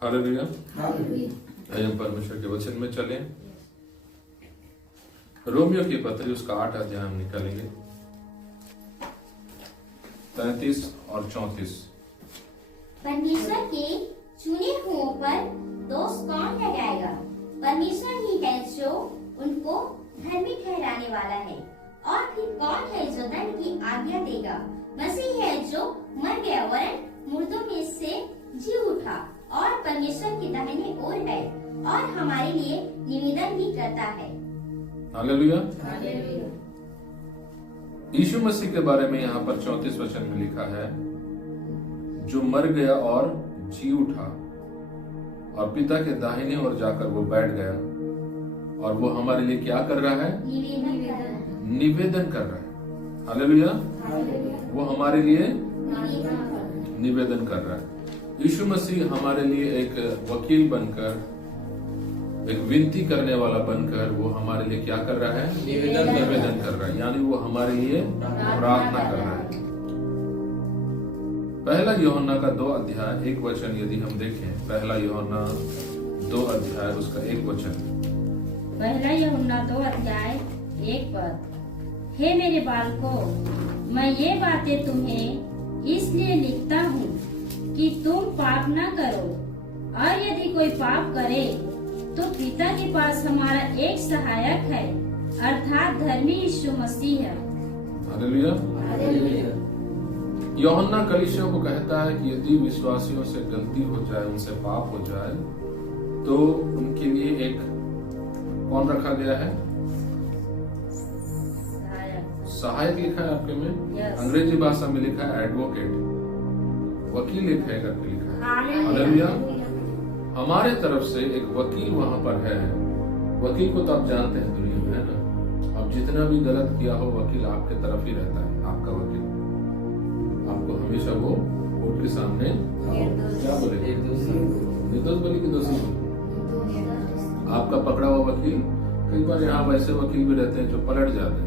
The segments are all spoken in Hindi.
हालेलुया। आइए हम परमेश्वर के वचन में चलें। रोमियो की पत्री उसका 8 अध्याय हम निकालेंगे, 33 और 34। परमेश्वर के चुने हुओं पर दोष कौन लगाएगा? परमेश्वर ही है जो उनको धर्मी ठहराने वाला है। और फिर कौन है जो दंड की आज्ञा देगा? मसीह है जो मर गया वरन मुर्दों में से जी उठा और परमेश्वर की दाहिनी ओर है और हमारे लिए निवेदन भी करता है। हालेलुया। यीशु मसीह के बारे में यहाँ पर 34 वचन में लिखा है, जो मर गया और जी उठा और पिता के दाहिने ओर जाकर वो बैठ गया और वो हमारे लिए क्या कर रहा है? निवेदन कर रहा है। हालेलुया। वो हमारे लिए निवेदन कर रहा है। यीशु मसीह हमारे लिए एक वकील बनकर, एक विनती करने वाला बनकर वो हमारे लिए क्या कर रहा है? निवेदन कर रहा है, यानी वो हमारे लिए प्रार्थना कर रहा है। पहला यूहन्ना का 2 अध्याय 1 वचन यदि हम देखें, पहला यूहन्ना 2 अध्याय उसका 1 वचन। पहला यूहन्ना 2 अध्याय 1 पद। हे मेरे बालकों, मैं ये बातें तुम्हें इसलिए लिखता हूँ कि तुम पाप न करो, और यदि कोई पाप करे तो पिता के पास हमारा एक सहायक है, अर्थात धर्मी यीशु मसीह है। हालेलुया। यूहन्ना कलीसिया को कहता है कि यदि विश्वासियों से गलती हो जाए, उनसे पाप हो जाए, तो उनके लिए एक कौन रखा गया है? सहायक लिखा है आपके में। अंग्रेजी भाषा में लिखा है एडवोकेट, वकील एक है करके लिखा है। हालेलुया। हमारे तरफ से एक वकील वहां पर है। वकील को तो आप जानते हैं दुनिया में, है ना? अब जितना भी गलत किया हो, वकील आपके तरफ ही रहता है। आपका वकील आपको हमेशा वो कोर्ट के सामने क्या बोले? निर्दोष बोले कि दोषी बोले? आपका पकड़ा हुआ वकील, कई बार यहाँ वैसे वकील भी रहते हैं जो पलट जाते हैं,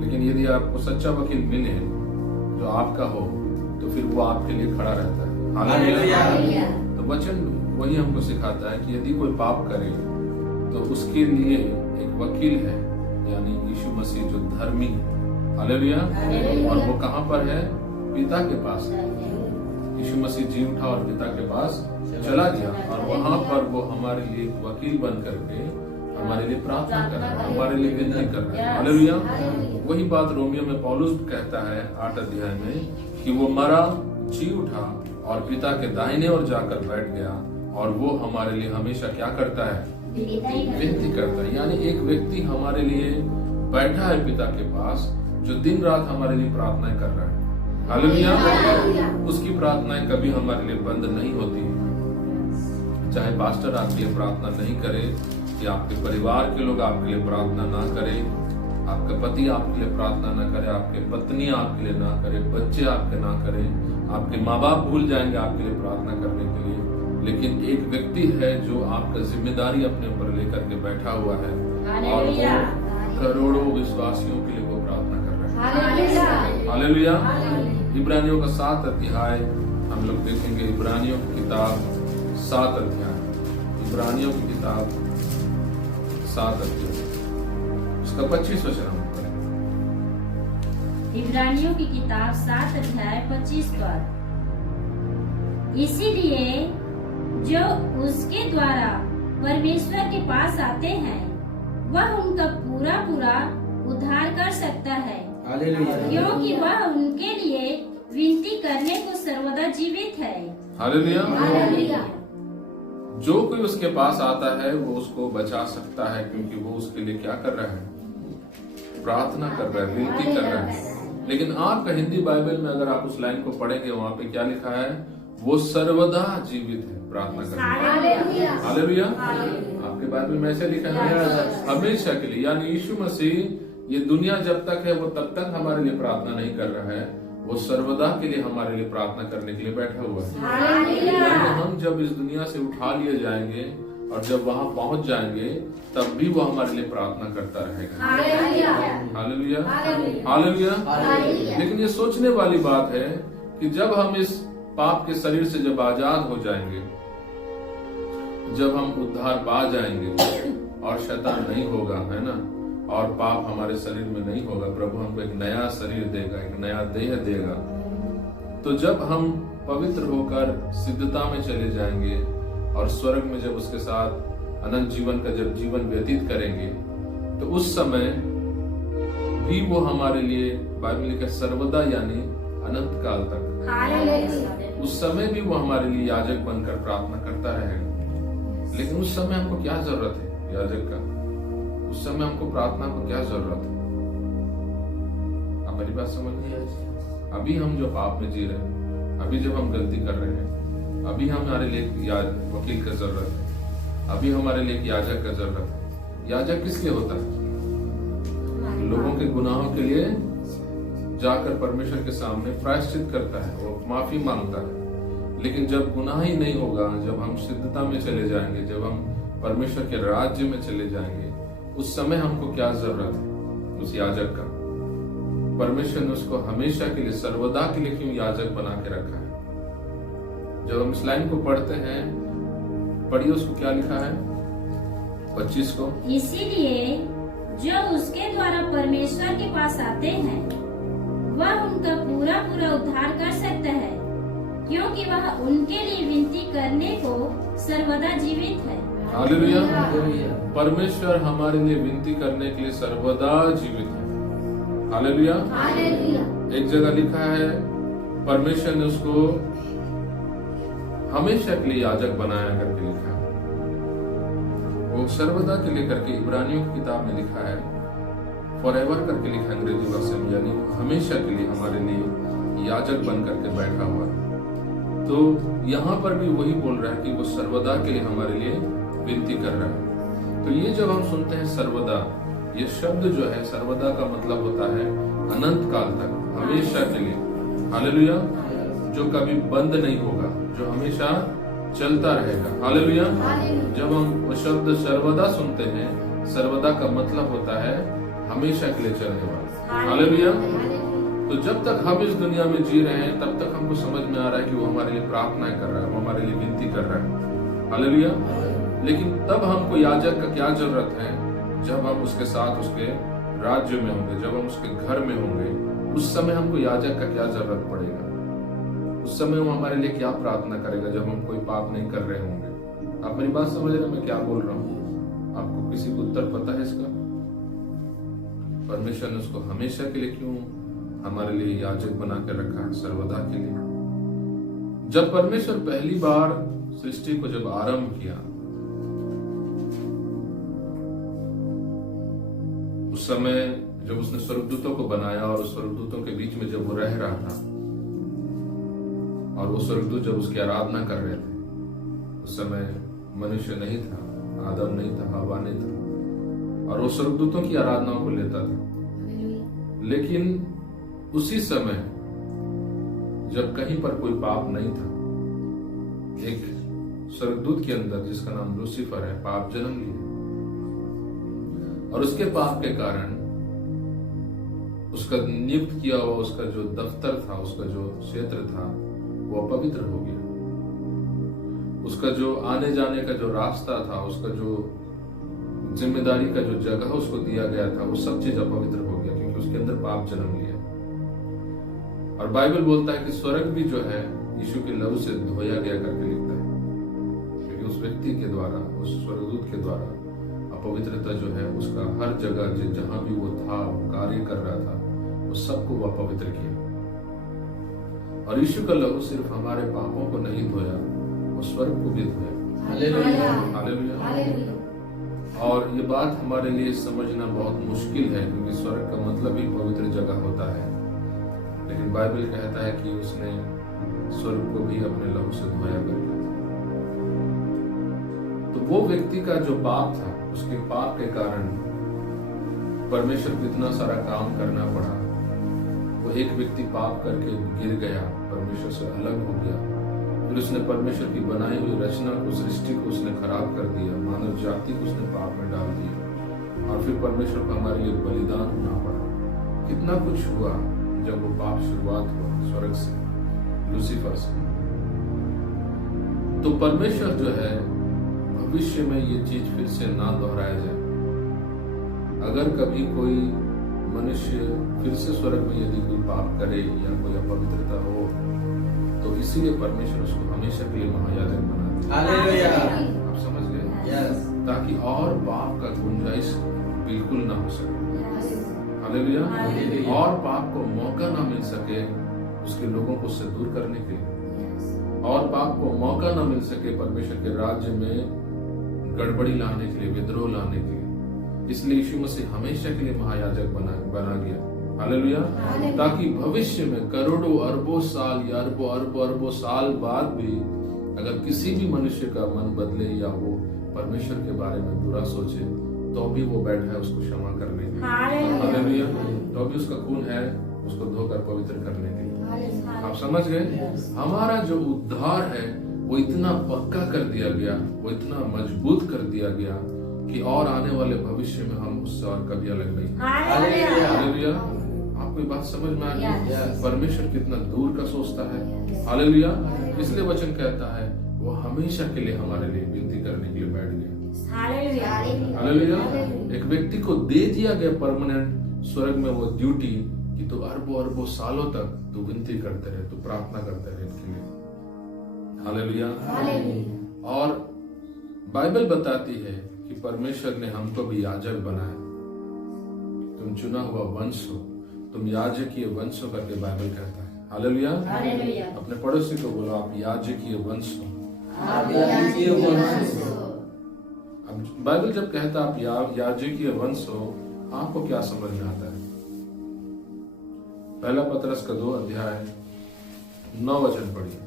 लेकिन यदि आपको सच्चा वकील मिले जो आपका हो, तो फिर वो आपके लिए खड़ा रहता है। हालेलुया। तो वचन वही हमको सिखाता है कि यदि कोई पाप करे तो उसके लिए एक वकील है, यानी यीशु मसीह जो धर्मी है। हालेलुया। और वो कहाँ पर है? पिता के पास। यीशु मसीह जी उठा और पिता के पास चला गया, और वहां पर वो हमारे लिए वकील बन करके हमारे लिए प्रार्थना कर रहा है, हमारे लिए विनती कर रहा है। हालेलुया। वही बात रोमियो में पौलुस कहता है 8 अध्याय में कि वो मरा, जी उठा और पिता के दाहिने ओर जाकर बैठ गया, और वो हमारे लिए हमेशा क्या करता है? विनती करता है। यानी एक व्यक्ति हमारे लिए बैठा है पिता के पास, जो दिन रात हमारे लिए प्रार्थनाएं कर रहा है। हालेलुया। उसकी प्रार्थनाएं कभी हमारे लिए बंद नहीं होती। चाहे पास्टर आपके लिए प्रार्थना नहीं करे, कि आपके परिवार के लोग आपके लिए प्रार्थना ना करें, आपका पति आपके लिए प्रार्थना ना करे, आपके पत्नी आपके लिए ना करे, बच्चे आपके ना करें, आपके माँ बाप भूल जाएंगे आपके लिए प्रार्थना करने के लिए, लेकिन एक व्यक्ति है जो आपका जिम्मेदारी अपने ऊपर लेकर के बैठा हुआ है, और वो करोड़ों विश्वासियों के लिए वो प्रार्थना कर रहा है। हालेलुया। इब्रानियों का 7 अध्याय हम लोग देखेंगे। इब्रानियों की किताब 7 अध्याय, इब्रानियों की किताब 7 अध्याय उसका 25 वचन हम पढ़ें। इब्रानियों की किताब 7 अध्याय 25 पद। इसीलिए जो उसके द्वारा परमेश्वर के पास आते हैं, वह उनका पूरा पूरा उद्धार कर सकता है, क्योंकि वह उनके लिए विनती करने को सर्वदा जीवित है। हालेलुया। जो कोई उसके पास आता है वो उसको बचा सकता है, क्योंकि वो उसके लिए क्या कर रहा है? प्रार्थना कर रहा है, विनती कर रहा है। लेकिन आपका हिंदी बाइबल में अगर आप उस लाइन को पढ़ेंगे, वहां पे क्या लिखा है? वो सर्वदा जीवित है प्रार्थना करने। हालेलुया। आपके बाइबल में ऐसे लिखा है हमेशा के लिए, यानी यीशु मसीह ये दुनिया जब तक है वो तब तक हमारे लिए प्रार्थना नहीं कर रहा है, वो सर्वदा के लिए हमारे लिए प्रार्थना करने के लिए बैठा हुआ है। यानी हम जब इस दुनिया से उठा लिए जाएंगे और जब वहां पहुंच जाएंगे, तब भी वो हमारे लिए प्रार्थना करता रहेगा। हालेलुया। हालेलुया। लेकिन ये सोचने वाली बात है कि जब हम इस पाप के शरीर से जब आजाद हो जाएंगे, जब हम उद्धार पा जाएंगे और शैतान नहीं होगा, है ना, और पाप हमारे शरीर में नहीं होगा, प्रभु हमको एक नया शरीर देगा, एक नया देह देगा। तो जब हम पवित्र होकर सिद्धता में चले जाएंगे और स्वर्ग में जब उसके साथ अनंत जीवन का जब जीवन व्यतीत करेंगे, तो उस समय भी वो हमारे लिए, बाइबल लिखा है, सर्वदा यानी अनंत काल तक, उस समय भी वो हमारे लिए याजक बनकर प्रार्थना करता रहेगा। लेकिन उस समय हमको क्या जरूरत है याजक का? उस समय हमको प्रार्थना को क्या जरूरत है? आप मेरी बात समझ नहीं आई? अभी हम जो पाप में जी रहे हैं, अभी जब हम गलती कर रहे हैं, अभी हमारे लिए वकील का जरूरत है, अभी हमारे लिए याजक का जरूरत है। याजक किसके होता है? लोगों के गुनाहों के लिए जाकर परमेश्वर के सामने प्रायश्चित करता है, वो माफी मांगता है। लेकिन जब गुनाह ही नहीं होगा, जब हम सिद्धता में चले जाएंगे, जब हम परमेश्वर के राज्य में चले जाएंगे, उस समय हमको क्या जरूरत है उस याजक का? परमेश्वर ने उसको हमेशा के लिए, सर्वदा के लिए क्यों याजक बना के रखा है? जब हम इस लाइन को पढ़ते हैं, पढ़िए उसको क्या लिखा है 25 को। इसीलिए जो उसके द्वारा परमेश्वर के पास आते हैं वह उनका पूरा पूरा उद्धार कर सकता है, क्योंकि वह उनके लिए विनती करने को सर्वदा जीवित है। हालेलुया। परमेश्वर हमारे लिए विनती करने के लिए सर्वदा जीवित है। हालेलुया। एक जगह लिखा है परमेश्वर ने उसको हमेशा के लिए याजक बनाया करके लिखा है, वो सर्वदा के लिए करके इब्रानियों की किताब में लिखा है, फॉरएवर करके लिखा अंग्रेजी भाषा में, यानी हमेशा के लिए हमारे लिए याजक बन करके बैठा हुआ है। तो यहाँ पर भी वही बोल रहा है कि वो सर्वदा के लिए हमारे लिए विनती कर रहा है। तो ये जब हम सुनते हैं सर्वदा, ये शब्द जो है सर्वदा का मतलब होता है अनंत काल तक, हमेशा के लिए। हालेलुया। जो कभी बंद नहीं होगा, जो हमेशा चलता रहेगा। हालेलुया। जब हम वो शब्द सर्वदा सुनते हैं, सर्वदा का मतलब होता है हमेशा के लिए चलने वाला। हालेलुया। तो जब तक हम इस दुनिया में जी रहे हैं, तब तक हमको समझ में आ रहा है कि वो हमारे लिए प्रार्थनाएं कर रहा है, वो हमारे लिए विनती कर रहा है। हालेलुया। लेकिन तब हमको याजक का क्या जरूरत है? जब हम उसके साथ उसके राज्य में होंगे, जब हम उसके घर में होंगे, उस समय हमको याजक का क्या जरूरत पड़ेगा? उस समय वो हमारे लिए क्या प्रार्थना करेगा जब हम कोई पाप नहीं कर रहे होंगे? आप मेरी बात समझ रहे हैं मैं क्या बोल रहा हूँ? आपको किसी को उत्तर पता है इसका? परमेश्वर ने उसको हमेशा के लिए क्यों हमारे लिए याजक बना कर रखा है? सर्वदा के लिए। जब परमेश्वर पहली बार सृष्टि को जब आरंभ किया, उस समय जब उसने स्वर्गदूतों को बनाया और उस स्वर्गदूतों के बीच में जब वो रह रहा था और वो स्वर्गदूत जब उसकी आराधना कर रहे थे, उस समय मनुष्य नहीं था, आदम नहीं था, हवा नहीं था, और वो स्वर्गदूतों की आराधनाओं को लेता था। लेकिन उसी समय जब कहीं पर कोई पाप नहीं था, एक स्वर्गदूत के अंदर जिसका नाम लूसीफर है, पाप जन्म लिया, और उसके पाप के कारण उसका नियुक्त किया हुआ उसका जो दफ्तर था, उसका जो क्षेत्र था, वो अपवित्र हो गया। उसका जो आने जाने का जो रास्ता था, उसका जो जिम्मेदारी का जो जगह उसको दिया गया था, वो सब चीज अपवित्र हो गया, क्योंकि उसके अंदर पाप जन्म लिया। और बाइबल बोलता है कि स्वर्ग भी जो है यीशु के लहू से धोया गया करके लिखता है, क्योंकि उस व्यक्ति के द्वारा, उस स्वर्गदूत के द्वारा अपवित्रता जो है उसका हर जगह जहां भी वो था, कार्य कर रहा था, वो सबको वो अपवित्र किया। और यीशु का लहू सिर्फ हमारे पापों को नहीं धोया, वो स्वर्ग को भी धोया। हालेलुया। हालेलुया। और ये बात हमारे लिए समझना बहुत मुश्किल है, क्योंकि स्वर्ग का मतलब ही पवित्र जगह होता है। लेकिन बाइबल कहता है कि उसने स्वर्ग को भी अपने लहू से धोया करके। तो वो व्यक्ति का जो पाप था, उसके पाप के कारण परमेश्वर को इतना सारा काम करना पड़ा। वो एक व्यक्ति पाप करके गिर गया, परमेश्वर से अलग हो गया, फिर उसने परमेश्वर की बनाई हुई रचना को, सृष्टि को उसने खराब कर दिया, मानव जाति को उसने पाप में डाल दिया, और फिर परमेश्वर को हमारे लिए बलिदान होना पड़ा। कितना कुछ हुआ जब वो पाप शुरुआत हुआ स्वर्ग से, लूसीफर से। तो परमेश्वर जो है भविष्य में ये चीज फिर से ना दोहराया जाए। अगर कभी कोई मनुष्य फिर से स्वर्ग में यदि कोई पाप करे या कोई अपवित्रता हो, तो इसीलिए परमेश्वर उसको हमेशा के लिए महायाजक बना दिया। आप समझ गए? ताकि और पाप का गुंजाइश बिल्कुल ना हो सके। हालेलुया। और पाप को मौका ना मिल सके उसके लोगों को उससे दूर करने के लिए, और पाप को मौका ना मिल सके परमेश्वर के राज्य में गड़बड़ी लाने के लिए, विद्रोह लाने के लिए। इसलिए यीशु मसीह हमेशा के लिए महायाजक बना गया। हालेलुया। ताकि भविष्य में करोड़ों अरबों साल या अरबों साल बाद भी अगर किसी भी मनुष्य का मन बदले या वो परमेश्वर के बारे में बुरा सोचे, तो भी वो बैठा है उसको क्षमा करने के लिए। हालेलुया। तो भी उसका खून है उसको धोकर पवित्र करने के लिए। आप समझ गए? हमारा जो उद्धार है वो इतना पक्का कर दिया गया, वो इतना मजबूत कर दिया गया कि और आने वाले भविष्य में हम उससे और कभी अलग नहीं। हालेलुया। आपको ये बात समझ में आ गई? परमेश्वर कितना दूर का सोचता है। हालेलुया। इसलिए वचन कहता है वो हमेशा के लिए हमारे लिए विनती करने के लिए बैठ गया। हालेलुया। एक व्यक्ति को दे दिया गया परमानेंट स्वर्ग में वो ड्यूटी कि तू अरबों सालों तक तू विनती करते रहे, तू प्रार्थना करते रहे इनके लिए। हालेलुया। और बाइबल बताती है कि परमेश्वर ने हमको भी याजक बनाया। तुम चुना हुआ वंश हो, तुम याजकीय वंश हो करके बाइबल कहता है। हालेलुया। अपने पड़ोसी को बोलो आप याजकीय वंश हो। अब बाइबल जब कहता आप याजकीय वंश हो, आपको क्या समझ में आता है? पहला पतरस का 2 अध्याय 9 वचन पढ़िए।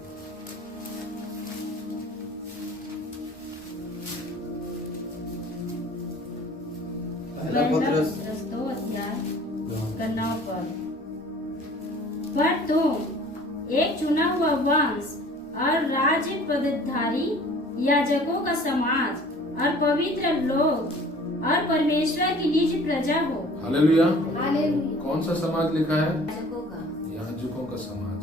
पहला पतरस 2 अध्याय का 9 पद। पर तुम एक चुना हुआ वंश और राज्य पदधारी याजकों का समाज और पवित्र लोग और परमेश्वर की निज प्रजा हो। हालेलुया। कौन सा समाज लिखा है? याजकों का समाज।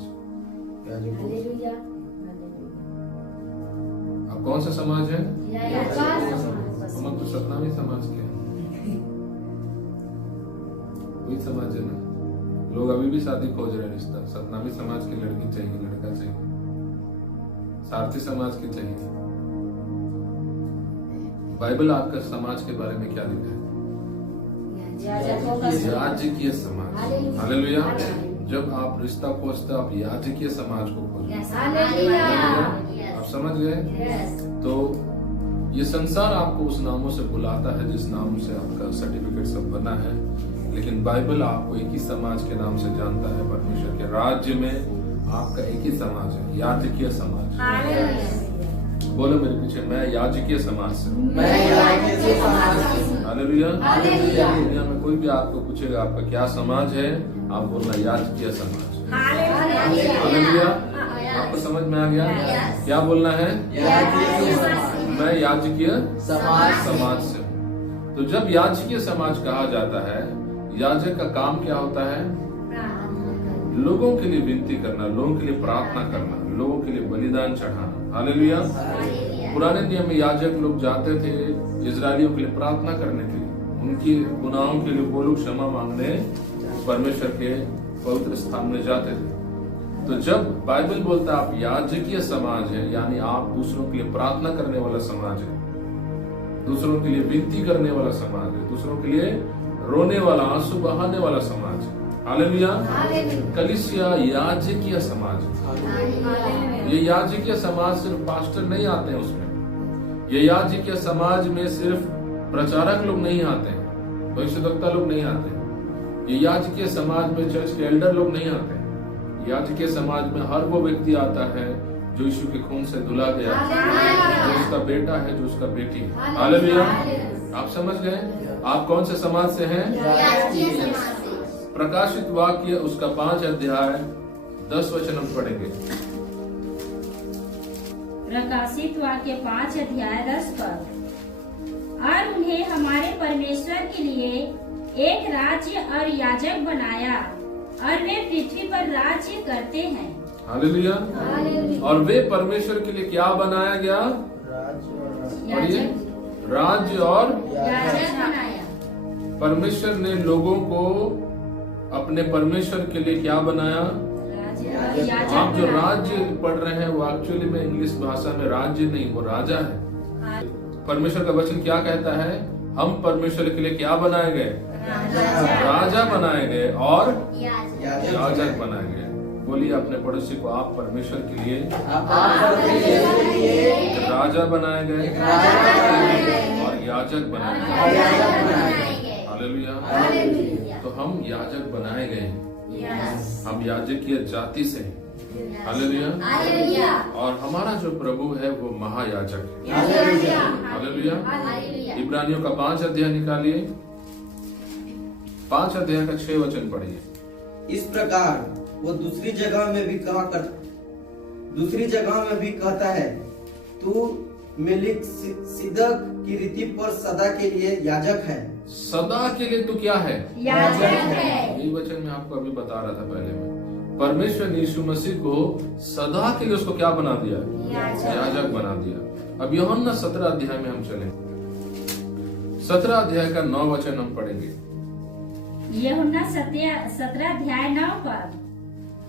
अब कौन सा समाज है? हम तो सतनामी समाज के वही समाज है ना। लोग अभी भी शादी खोज रहे हैं, रिश्ता सतनामी समाज की लड़की चाहिए, लड़का चाहिए, सारथी समाज की चाहिए। बाइबल आपका समाज के बारे में क्या लिखा है? याजकीय समाज। हालेलुया। जब आप रिश्ता खोजते आप याजकीय समाज को खोजते। आप समझ गए? तो ये संसार आपको उस नामों से बुलाता है जिस नाम से आपका सर्टिफिकेट सब बना है, लेकिन बाइबल आपको एक ही समाज के नाम से जानता है। परमेश्वर के राज्य में आपका एक ही समाज है, याजकीय समाज। बोलो मेरे पीछे, मैं याजकीय समाज से। हालेलुया। दुनिया में कोई भी आपको पूछेगा आपका क्या समाज है, आप बोलना याजकीय समाज। हालेलुया। आपको समझ में आ गया? क्या बोलना है? मैं याजकीय समाज से। तो जब याजकीय समाज कहा जाता है, याजक का काम क्या होता है? लोगों के लिए विनती करना, लोगों के लिए प्रार्थना करना, लोगों के लिए बलिदान चढ़ाना। हालेलुया। पुराने नियम में याजक लोग जाते थे इजरायलियों के लिए प्रार्थना करने के लिए, उनकी गुनाहों के लिए वो लोग क्षमा मांगने परमेश्वर के पवित्र स्थान में जाते थे। तो जब बाइबल बोलता है आप याजकीय समाज है, यानी आप दूसरों के लिए प्रार्थना करने वाला समाज है, दूसरों के लिए विनती करने वाला समाज है, दूसरों के लिए रोने वाला, आंसू बहाने वाला समाज है। हालेलुया। कलीसिया याजकीय समाज है। ये याजकीय समाज सिर्फ पास्टर नहीं आते हैं उसमें, ये याजकीय समाज में सिर्फ प्रचारक लोग नहीं आते हैं, भविष्यद्वक्ता लोग नहीं आते हैं, ये याजकीय समाज में चर्च के एल्डर लोग नहीं आते हैं। याजकीय समाज में हर वो व्यक्ति आता है जो यीशु के खून से धुला गया, जो उसका बेटा है, जो उसका बेटी है। हालेलुया। आप समझ गए? आप कौन से समाज से हैं? प्रकाशित वाक्य उसका 5 अध्याय 10 वचन हम पढ़ेंगे। प्रकाशित वाक्य 5 अध्याय 10 पद। और उन्हें हमारे परमेश्वर के लिए एक राज्य और याजक बनाया और वे पृथ्वी पर राज्य करते हैं। हालेलुया। और वे परमेश्वर के लिए क्या बनाया गया? पढ़िए, राज्य और याजक बनाया। परमेश्वर ने लोगों को अपने परमेश्वर के लिए क्या बनाया? आप जो राज्य पढ़ रहे हैं वो एक्चुअली में इंग्लिश भाषा में राज्य नहीं, वो राजा है। परमेश्वर का वचन क्या कहता है? हम परमेश्वर के लिए क्या बनाए गए? राजा बनाए गए और याजक बनाए गए। बोलिए अपने पड़ोसी को, आप परमेश्वर के लिए राजा बनाए गए और याजक बनाए गए। हालेलुया। तो हम याजक बनाए गए हैं, हम याजकीय जाति से हैं। हालेलुया। और हमारा जो प्रभु है वो महायाजक है। हालेलुया। इब्रानियों का 5 अध्याय निकालिए, 5 अध्याय का 6 वचन पढ़िए। इस प्रकार वो दूसरी जगह में भी कहता है, तू मेलिकिसिदक की रीति पर सदा के लिए याजक है। सदा के लिए तू क्या है? याजक है। यही वचन मैं आपको अभी बता रहा था पहले में। परमेश्वर ने यीशु मसीह को सदा के लिए उसको क्या बना दिया? याजक बना दिया। अब यूहन्ना 17 अध्याय में हम चलेंगे। 17 अध्याय का 9 वचन हम पढ़ेंगे। यूहन्ना 17 अध्याय 9 पद।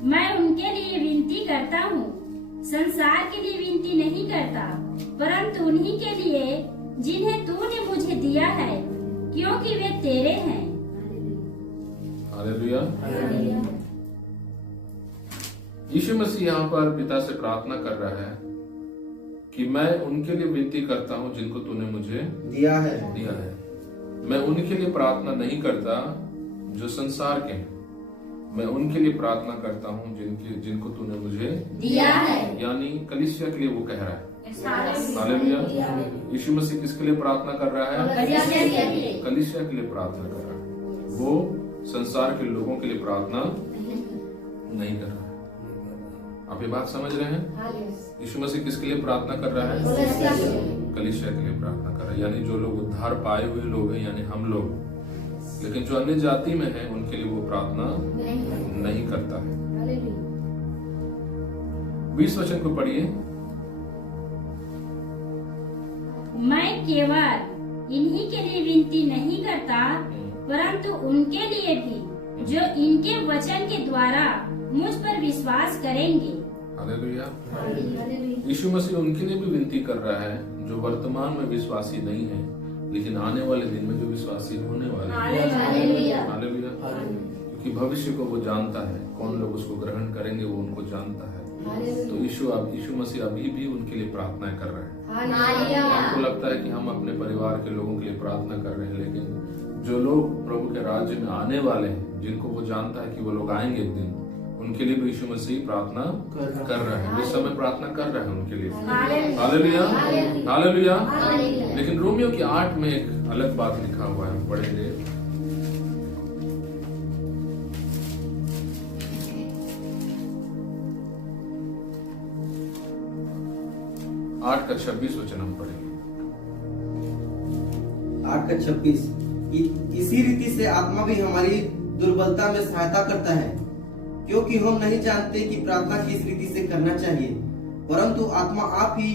मैं उनके लिए विनती करता हूँ, संसार के लिए विनती नहीं करता, परंतु उन्हीं के लिए जिन्हें तूने मुझे दिया है, क्योंकि वे तेरे हैं। हालेलुया। यीशु मसीह यहाँ पर पिता से प्रार्थना कर रहा है कि मैं उनके लिए विनती करता हूँ जिनको तूने मुझे दिया है। मैं उनके लिए प्रार्थना नहीं करता जो संसार के हैं, मैं उनके लिए प्रार्थना करता हूँ जिनको तूने मुझे दिया है। यानी कलीसिया के लिए वो कह रहा है। हालेलुया। यीशु मसीह किसके लिए प्रार्थना कर रहा है? कलीसिया के लिए प्रार्थना कर रहा है। वो संसार के लोगों के लिए प्रार्थना नहीं कर रहा है। आप ये बात समझ रहे हैं? यीशु मसीह किसके लिए प्रार्थना कर रहा है? कलीसिया के लिए प्रार्थना कर रहा है, यानी जो लोग उद्धार पाए हुए लोग हैं, यानी हम लोग। लेकिन जो अन्य जाति में है उनके लिए वो प्रार्थना नहीं करता है। 20 वचन को पढ़िए। मैं केवल इन्हीं के लिए विनती नहीं करता, परंतु उनके लिए भी जो इनके वचन के द्वारा मुझ पर विश्वास करेंगे। हालेलुया। यीशु मसीह उनके लिए भी विनती कर रहा है जो वर्तमान में विश्वासी नहीं है, लेकिन आने वाले दिन में जो विश्वासी होने वाले हैं। हालेलुया। क्योंकि भविष्य को वो जानता है, कौन लोग उसको ग्रहण करेंगे वो उनको जानता है। तो यीशु मसीह अभी भी उनके लिए प्रार्थना कर रहे हैं। आपको लगता है कि हम अपने परिवार के लोगों के लिए प्रार्थना कर रहे हैं, लेकिन जो लोग प्रभु के राज्य में आने वाले हैं, जिनको वो जानता है कि वो लोग आएंगे एक दिन, उनके लिए भी यीशु मसीह प्रार्थना कर रहा है। इस समय प्रार्थना कर रहे हैं उनके लिए। हालेलुया। हालेलुया। लेकिन रोमियो की 8 में एक अलग बात लिखा हुआ है, हम पढ़ेंगे। आठ का 26 वचन हम पढ़ेंगे। 8 का 26। इसी रीति से आत्मा भी हमारी दुर्बलता में सहायता करता है, क्योंकि हम नहीं जानते कि प्रार्थना किस रीति से करना चाहिए, परंतु आत्मा आप ही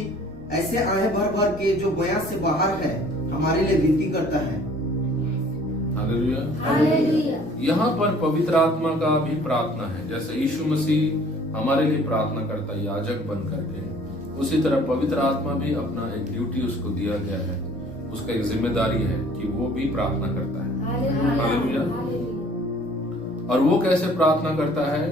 ऐसे आहें भर भर के जो बयां से बाहर है हमारे लिए विनती करता है। हालेलुया। यहाँ पर पवित्र आत्मा का भी प्रार्थना है। जैसे यीशु मसीह हमारे लिए प्रार्थना करता है याजक बन करके, उसी तरह पवित्र आत्मा भी अपना एक ड्यूटी उसको दिया गया है, उसका एक जिम्मेदारी है कि वो भी प्रार्थना करता है। हालेलुया। और वो कैसे प्रार्थना करता है?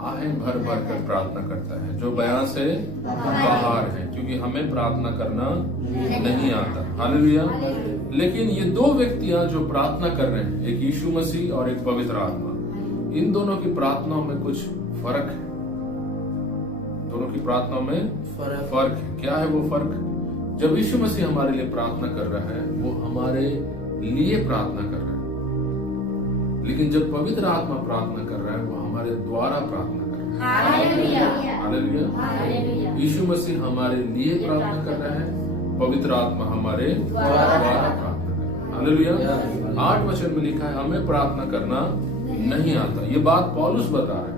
आहें भर भर कर प्रार्थना करता है, जो बयां से बाहर है, क्योंकि हमें प्रार्थना करना नहीं आता। हालेलुया। लेकिन ये दो व्यक्तियां जो प्रार्थना कर रहे हैं, एक यीशु मसीह और एक पवित्र आत्मा, इन दोनों की प्रार्थनाओं में कुछ फर्क है। दोनों की प्रार्थनाओं में फर्क है। क्या है वो फर्क? जब यीशु मसीह हमारे लिए प्रार्थना कर रहा है, वो हमारे लिए प्रार्थना कर रहा है, लेकिन जब पवित्र आत्मा प्रार्थना कर रहा है, वो हमारे द्वारा प्रार्थना कर रहा है। हालेलुया। यीशु मसीह हमारे लिए प्रार्थना कर रहा है, पवित्र आत्मा हमारे द्वारा प्रार्थना कर रहा है। हालेलुया। 8 वचन में लिखा है हमें प्रार्थना करना नहीं आता। ये बात पौलुस बता रहा है।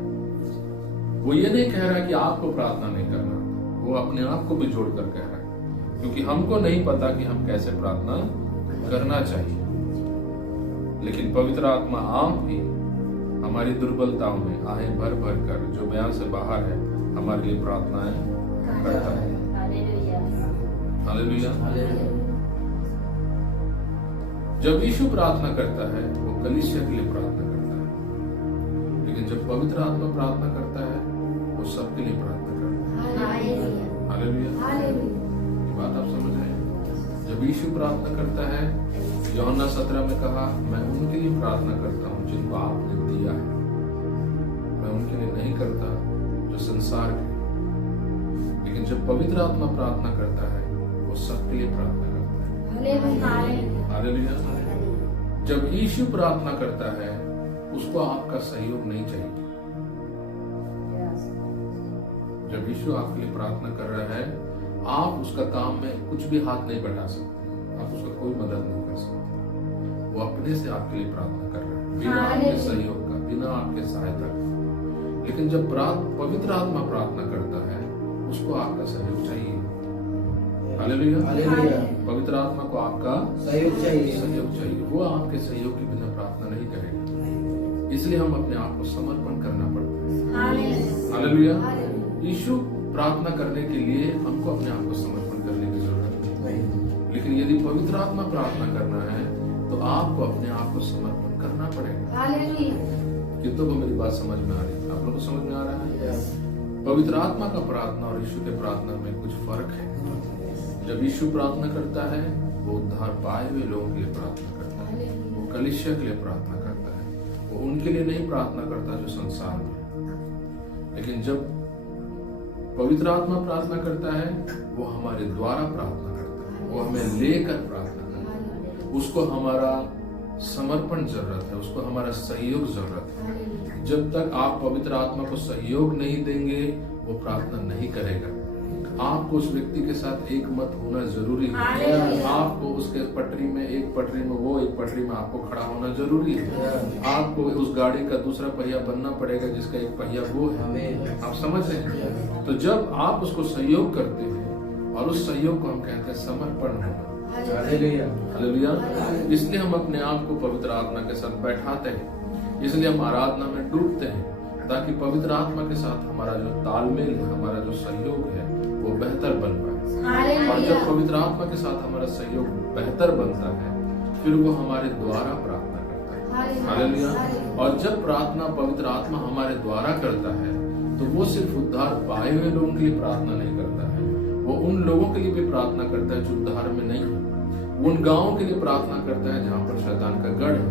वो ये नहीं कह रहा कि आपको प्रार्थना नहीं करना, वो अपने आप को भी जोड़कर कह रहा है, क्योंकि हमको नहीं पता कि हम कैसे प्रार्थना करना चाहिए, लेकिन पवित्र आत्मा आप ही हमारी दुर्बलताओं में आहें भर भर कर जो बयान से बाहर है हमारे लिए प्रार्थनाएं करता है। हालेलुया। जब यीशु प्रार्थना करता है वो कलीसिया के लिए प्रार्थना करता है, लेकिन जब पवित्र आत्मा प्रार्थना करता है वो सबके लिए प्रार्थना करता है। हालेलुया। ये बात आप समझ रहे हैं? जब यीशु प्रार्थना करता है, यूहन्ना 17 में कहा, मैं उनके लिए प्रार्थना करता हूँ जिनको आपने दिया है, मैं उनके लिए नहीं करता जो संसार के। लेकिन जब पवित्र आत्मा प्रार्थना करता है वो सबके लिए प्रार्थना करता है। हालेलुया। जब यीशु प्रार्थना करता है उसको आपका सहयोग नहीं चाहिए। जब यीशु आपके लिए प्रार्थना कर रहा है, आप उसका काम में कुछ भी हाथ नहीं बढ़ा सकते, आप उसका कोई मदद नहीं कर सकते। वो अपने से आपके लिए प्रार्थना कर रहा है, बिना आपके सहयोग का, बिना आपके सहायता का। लेकिन जब पवित्र आत्मा प्रार्थना करता है उसको आपका सहयोग चाहिए। हालेलुया। पवित्र आत्मा को आपका सहयोग चाहिए। वो आपके सहयोग के बिना प्रार्थना नहीं करेगा, इसलिए हम अपने आप को समर्पण करना पड़ता है। हालेलुया। यीशु प्रार्थना करने के लिए हमको अपने आप को समर्पण करने की जरूरत नहीं, लेकिन यदि पवित्र आत्मा प्रार्थना करना है तो आपको अपने आप को समर्पण करना पड़ेगा। कितनों को मेरी बात समझ में आ रही है? आप लोगों को समझ में आ रहा है? पवित्र आत्मा का प्रार्थना और यीशु के प्रार्थना में कुछ फर्क है। जब यीशु प्रार्थना करता है वो उद्धार पाए हुए लोगों के लिए प्रार्थना करता है, वो कलीसिया के लिए प्रार्थना करता है, वो उनके लिए नहीं प्रार्थना करता जो संसार में। लेकिन जब पवित्र आत्मा प्रार्थना करता है वो हमारे द्वारा प्रार्थना करता है, वो हमें लेकर प्रार्थना करता है। उसको हमारा समर्पण जरूरत है, उसको हमारा सहयोग जरूरत है। जब तक आप पवित्र आत्मा को सहयोग नहीं देंगे वो प्रार्थना नहीं करेगा। आपको उस व्यक्ति के साथ एक मत होना जरूरी है। आपको उसके पटरी में एक पटरी में वो, एक पटरी में आपको खड़ा होना जरूरी है। आपको उस गाड़ी का दूसरा पहिया बनना पड़ेगा जिसका एक पहिया वो है। आप समझ रहे हैं? तो जब आप उसको सहयोग करते हैं, और उस सहयोग को हम कहते हैं समर्पण होना। हालेलुया। इसलिए हम अपने आप को पवित्र आत्मा के साथ बैठाते हैं, इसलिए हम आराधना में डूबते हैं, ताकि पवित्र आत्मा के साथ हमारा जो तालमेल है, हमारा जो सहयोग है वो बेहतर बन पाए। और जब पवित्र आत्मा के साथ हमारा सहयोग बेहतर बनता है फिर वो हमारे द्वारा प्रार्थना करता है। हालेलुया। और जब प्रार्थना पवित्र आत्मा हमारे द्वारा करता है तो वो सिर्फ उद्धार पाए हुए लोगों के लिए प्रार्थना नहीं करता है, वो उन लोगों के लिए भी प्रार्थना करता है जो उद्धार में नहीं है। उन गांवों के लिए प्रार्थना करता है जहाँ पर शैतान का गढ़ है।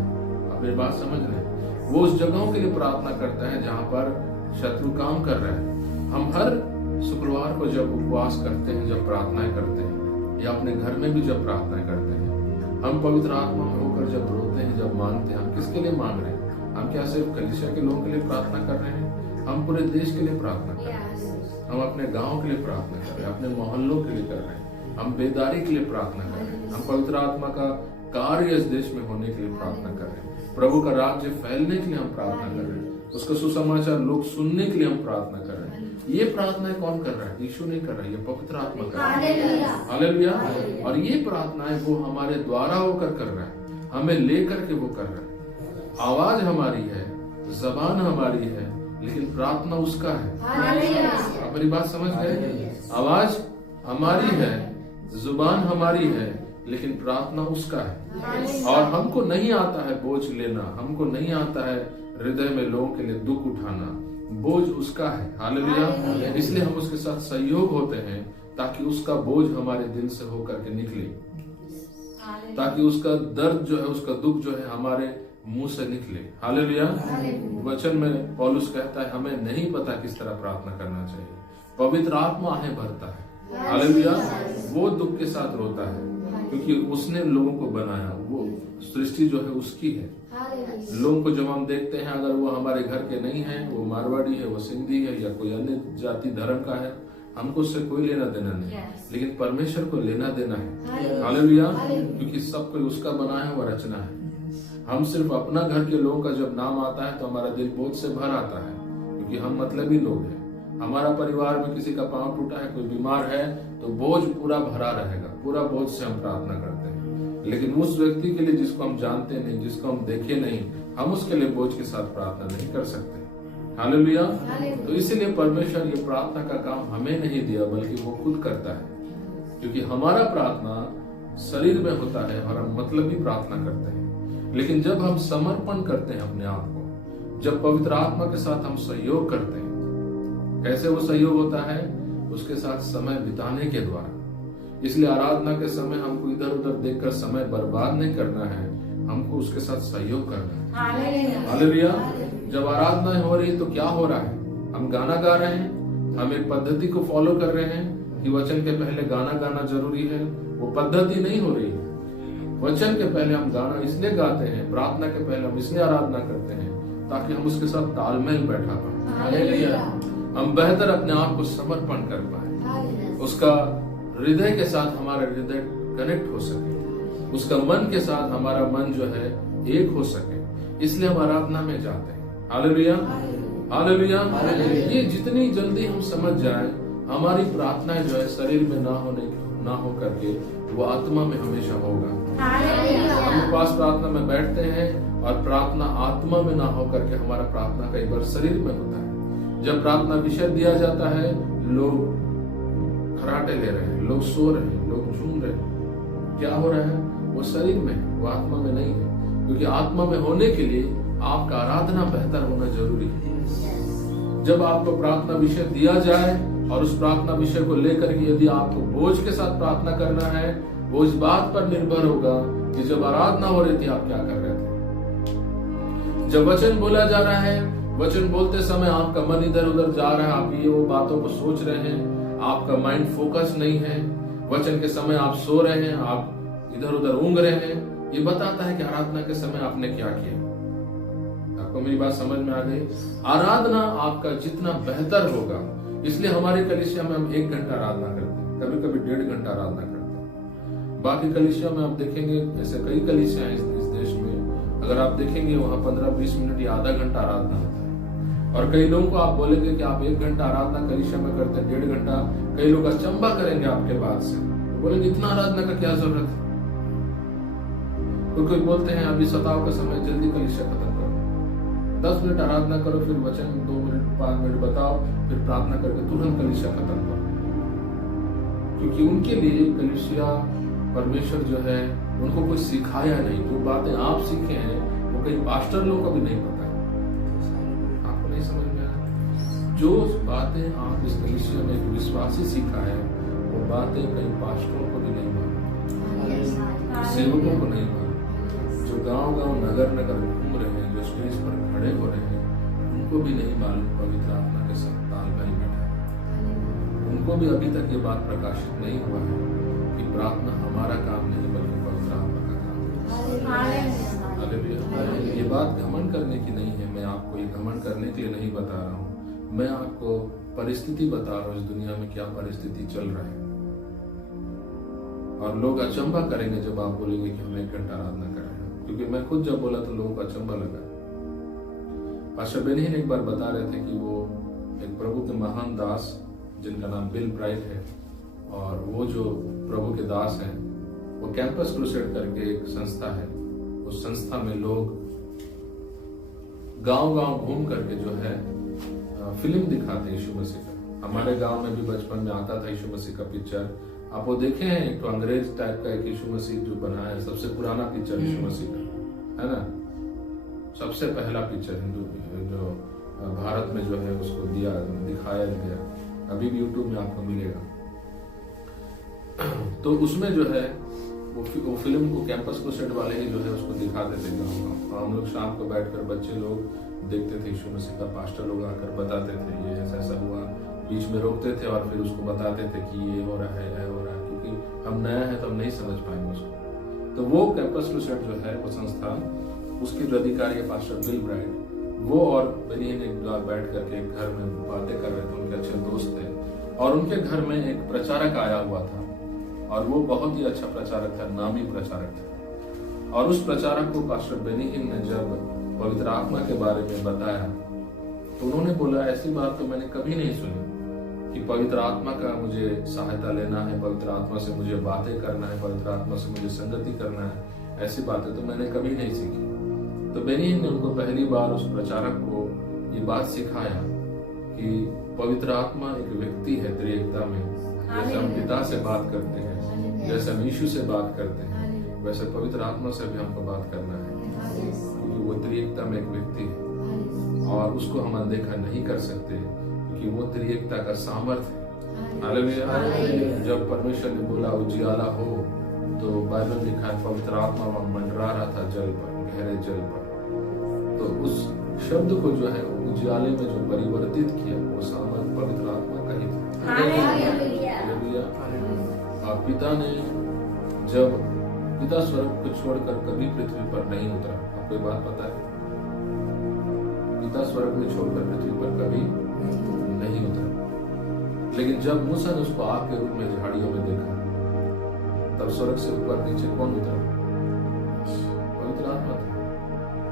आप ये बात समझ रहे हैं? वो उस जगहों के लिए प्रार्थना करता है जहाँ पर शत्रु काम कर रहा है। हम हर शुक्रवार को जब उपवास करते हैं, जब प्रार्थनाएं करते हैं, या अपने घर में भी जब प्रार्थनाएं करते हैं, हम पवित्र आत्मा में होकर जब रोते हैं, जब मांगते हैं, हम किसके लिए मांग रहे हैं? हम क्या सिर्फ कलीसिया के लोगों के लिए प्रार्थना कर रहे हैं? हम पूरे देश के लिए प्रार्थना कर रहे हैं, हम अपने गाँव के लिए प्रार्थना कर रहे हैं, अपने मोहल्लों के लिए कर रहे हैं, हम बेदारी के लिए प्रार्थना कर रहे हैं, हम पवित्र आत्मा का कार्य इस देश में होने के लिए प्रार्थना कर रहे हैं, प्रभु का राज्य फैलने के लिए हम प्रार्थना कर रहे हैं, उसका सुसमाचार लोग सुनने के लिए हम प्रार्थना कर रहे हैं। ये प्रार्थनाएं कौन कर रहा है? यीशु नहीं कर रहा है, ये पवित्र आत्मा कर रहा है। हालेलुया। और ये प्रार्थनाएं वो हमारे द्वारा होकर कर रहा है, हमें लेकर के वो कर रहा है। आवाज हमारी है, जबान हमारी है, लेकिन प्रार्थना उसका है। आप मेरी बात समझ गए? आवाज हमारी है, जुबान हमारी है, लेकिन प्रार्थना उसका है। और हमको नहीं आता है बोझ लेना, हमको नहीं आता है हृदय में लोगों के लिए दुख उठाना, बोझ उसका है। हालेलुया। इसलिए हम उसके साथ सहयोग होते हैं ताकि उसका बोझ हमारे दिल से होकर के निकले, ताकि उसका दर्द जो है, उसका दुख जो है हमारे मुंह से निकले। हालेलुया। वचन में पौलुस कहता है हमें नहीं पता किस तरह प्रार्थना करना चाहिए, पवित्र आत्मा आहें भरता है। हालेलुया। वो दुख के साथ रोता है क्योंकि उसने लोगों को बनाया, वो सृष्टि जो है उसकी है। लोगों को जब हम देखते हैं, अगर वो हमारे घर के नहीं है, वो मारवाड़ी है, वो सिंधी है, या कोई अन्य जाति धर्म का है, हमको उससे कोई लेना देना नहीं, लेकिन परमेश्वर को लेना देना है। हालेलुया। क्योंकि सब कोई उसका बना है, वो रचना है। हम सिर्फ अपना घर के लोगों का जब नाम आता है तो हमारा दिल बोझ से भर आता है, क्योंकि हम मतलबी लोग हैं, हमारा परिवार में किसी का पांव टूटा है, कोई बीमार है, तो बोझ पूरा भरा रहेगा, पूरा बोझ से हम प्रार्थना करते हैं। लेकिन उस व्यक्ति के लिए जिसको हम जानते नहीं, जिसको हम देखे नहीं, हम उसके लिए बोझ के साथ प्रार्थना नहीं कर सकते। हालेलुया। तो इसीलिए परमेश्वर ये प्रार्थना का काम हमें नहीं दिया, बल्कि वो खुद करता है, क्योंकि हमारा प्रार्थना शरीर में होता है और हम मतलबी प्रार्थना करते हैं। लेकिन जब हम समर्पण करते हैं अपने आप को, जब पवित्र आत्मा के साथ हम सहयोग करते हैं, कैसे वो सहयोग होता है? उसके साथ समय बिताने के द्वारा। इसलिए आराधना के समय हमको इधर उधर देखकर समय बर्बाद नहीं करना है, हमको उसके साथ सहयोग करना है। हालेलुया। जब आराधना हो रही है तो क्या हो रहा है? हम गाना गा रहे हैं, हम एक पद्धति को फॉलो कर रहे हैं कि वचन के पहले गाना गाना जरूरी है। वो पद्धति नहीं हो रही है। वचन के पहले हम गाना इसलिए गाते हैं, प्रार्थना के पहले हम इसलिए आराधना करते हैं ताकि हम उसके साथ तालमेल बैठा पाए, हम बेहतर अपने आप को समर्पण कर पाए, उसका हृदय के साथ हमारा हृदय कनेक्ट हो सके, उसका मन के साथ हमारा मन जो है एक हो सके। इसलिए हम आराधना में जाते हैं। Hallelujah, hallelujah. ये जितनी जल्दी हम समझ जाएं, हमारी प्रार्थनाएं जो है शरीर में ना हो करके वो आत्मा में हमेशा होगा। हम पास प्रार्थना में बैठते हैं और प्रार्थना आत्मा में ना हो करके हमारा प्रार्थना कई बार शरीर में होता है। जब प्रार्थना विषय दिया जाता है, लोग खराटे ले रहे हैं, लोग सो रहे हैं, लोग झूम रहे हैं। क्या हो रहा है? वो शरीर में, वो आत्मा में नहीं है। क्योंकि आत्मा में होने के लिए आपका आराधना बेहतर होना जरूरी है। जब आपको प्रार्थना विषय दिया जाए और उस प्रार्थना विषय को लेकर के यदि आपको बोझ के साथ प्रार्थना करना है, वो इस बात पर निर्भर होगा कि जब आराधना हो रही थी आप क्या कर रहे थे। जब वचन बोला जा रहा है, वचन बोलते समय आपका मन इधर उधर जा रहा है, आप ये वो बातों को सोच रहे हैं, आपका माइंड फोकस नहीं है। वचन के समय आप सो रहे हैं, आप इधर उधर ऊँग रहे हैं, ये बताता है कि आराधना के समय आपने क्या किया। आपको मेरी बात समझ में आ गई? आराधना आपका जितना बेहतर होगा, इसलिए हमारे कलीसिया में हम 1 घंटा आराधना करते हैं, कभी कभी 1.5 घंटा आराधना करते हैं। बाकी कलीसिया में आप देखेंगे, ऐसे कई कलीसिया हैं इस देश में, अगर आप देखेंगे वहां 15-20 मिनट या आधा घंटा आराधना होता है। और कई लोगों को आप बोलेंगे कि आप 1 घंटा आराधना कलीसिया में करते हैं, 1.5 घंटा, कई लोग अचंबा करेंगे आपके बात से, बोलेंगे इतना आराधना का क्या जरूरत है। कोई बोलते हैं अभी सताव का समय, जल्दी कलीसिया खत्म करो, 10 मिनट आराधना करो, फिर वचन 2 मिनट 5 मिनट बताओ, फिर प्रार्थना करके तुरंत कलीसिया खत्म करो। क्योंकि उनके लिए कलीसिया, परमेश्वर जो है, उनको कुछ सिखाया नहीं। जो बातें आप सीखे हैं वो कई पास्टर लोगों को भी नहीं पता है। आपको नहीं समझ में आया? जो बातें आप इस कलीसिया में एक विश्वासी सीखा है, वो बातें कई पास्टरों को भी नहीं मालूम, सेवकों को नहीं मालूम। जो गांव-गांव, नगर-नगर घूम रहे हैं, जो स्टेज पर खड़े हो रहे हैं, उनको भी नहीं मालूम पवित्र आत्मा के साथ तालमेल बैठा है। उनको भी अभी तक ये बात प्रकाशित नहीं हुआ है कि प्रार्थना हमारा काम नहीं बल्कि पवित्र आत्मा का काम है। हालेलुया। ये बात घमंड करने की नहीं है, मैं आपको ये घमंड करने के लिए नहीं बता रहा हूँ, मैं आपको परिस्थिति बता रहा हूँ, इस दुनिया में क्या परिस्थिति चल रहा है। और लोग अचंबा करेंगे जब आप बोलेंगे कि हम 1 घंटा आराधना कर रहे हैं। क्योंकि मैं खुद जब बोला तो लोगों को अचंबा लगा। पास्टर बेनी एक बार बता रहे थे कि वो एक प्रभु के महान दास, जिनका नाम बिल ब्राइट है, और वो जो प्रभु के दास हैं, वो कैंपस क्रूसेड करके एक संस्था है। उस संस्था में लोग गांव-गांव घूम करके जो है फिल्म दिखाते हैं यीशु मसीह का। हमारे गांव में भी बचपन में आता था यीशु मसीह का पिक्चर। आप वो देखे हैं, एक तो अंग्रेज टाइप का एक यीशु मसीह जो बनाया है, सबसे पुराना पिक्चर यीशु मसीह का है ना, सबसे पहला पिक्चर हिंदू जो भारत में जो है उसको दिखाया गया, अभी भी यूट्यूब में आपको मिलेगा। तो उसमें जो है वो फिल्म को कैंपस क्रूसेड वाले ही जो है उसको दिखाते थे गाँव। हम लोग शाम को बैठकर बच्चे लोग देखते थे यीशु मसीह का। पास्टर लोग आकर बताते थे ये ऐसा ऐसा हुआ, बीच में रोकते थे और फिर उसको बताते थे कि ये हो रहा है, ये हो रहा है, क्योंकि हम नया है तो हम नहीं समझ पाएंगे उसको। तो वो कैंपस क्रूसेड जो है वो संस्था, उसके जो अधिकारी है पास्टर बिल ब्राइट, वो और बेनियन एक बार बैठ करके एक घर में बातें कर रहे थे, उनके अच्छे दोस्त थे, और उनके घर में एक प्रचारक आया हुआ था, और वो बहुत ही अच्छा प्रचारक था, नामी प्रचारक था। और उस प्रचारक को पास्टर बेनियन ने जब पवित्र आत्मा के बारे में बताया तो उन्होंने बोला ऐसी बात तो मैंने कभी नहीं सुनी। कि पवित्र आत्मा का मुझे सहायता लेना है, पवित्र आत्मा से मुझे बातें करना है, पवित्र आत्मा से मुझे संगति करना है, ऐसी बातें तो मैंने कभी नहीं सीखी। तो बेनी ने उनको पहली बार उस प्रचारक को ये बात सिखाया कि पवित्र आत्मा एक व्यक्ति है त्रिएकता में। जैसे हम पिता से बात करते हैं, जैसे हम यीशु से बात करते हैं, वैसे पवित्र आत्मा से भी हमको बात करना है, क्योंकि वो त्रिएकता में एक व्यक्ति है और उसको हम अनदेखा नहीं कर सकते, क्योंकि वो त्रिएकता का सामर्थ्य है। हालेलुया। जब परमेश्वर ने बोला उजियाला हो, तो बाइबल लिखा है पवित्र आत्मा वहां मंडरा रहा था जल पर, गहरे जल पर। तो उस शब्द को जो है उजियाले में जो परिवर्तित किया, वो सामर्थ्य पवित्र आत्मा का ही था। हालेलुया। और पिता ने जब पिता स्वर्ग को छोड़कर कभी पृथ्वी पर नहीं उतरा, आपको बात पता है? पिता स्वर्ग में छोड़कर पृथ्वी पर कभी नहीं उतरा, लेकिन जब मूसा ने उसको आग के रूप में झाड़ियों में देखा, तब स्वर्ग से ऊपर नीचे कौन उतरा? पवित्र आत्मा था।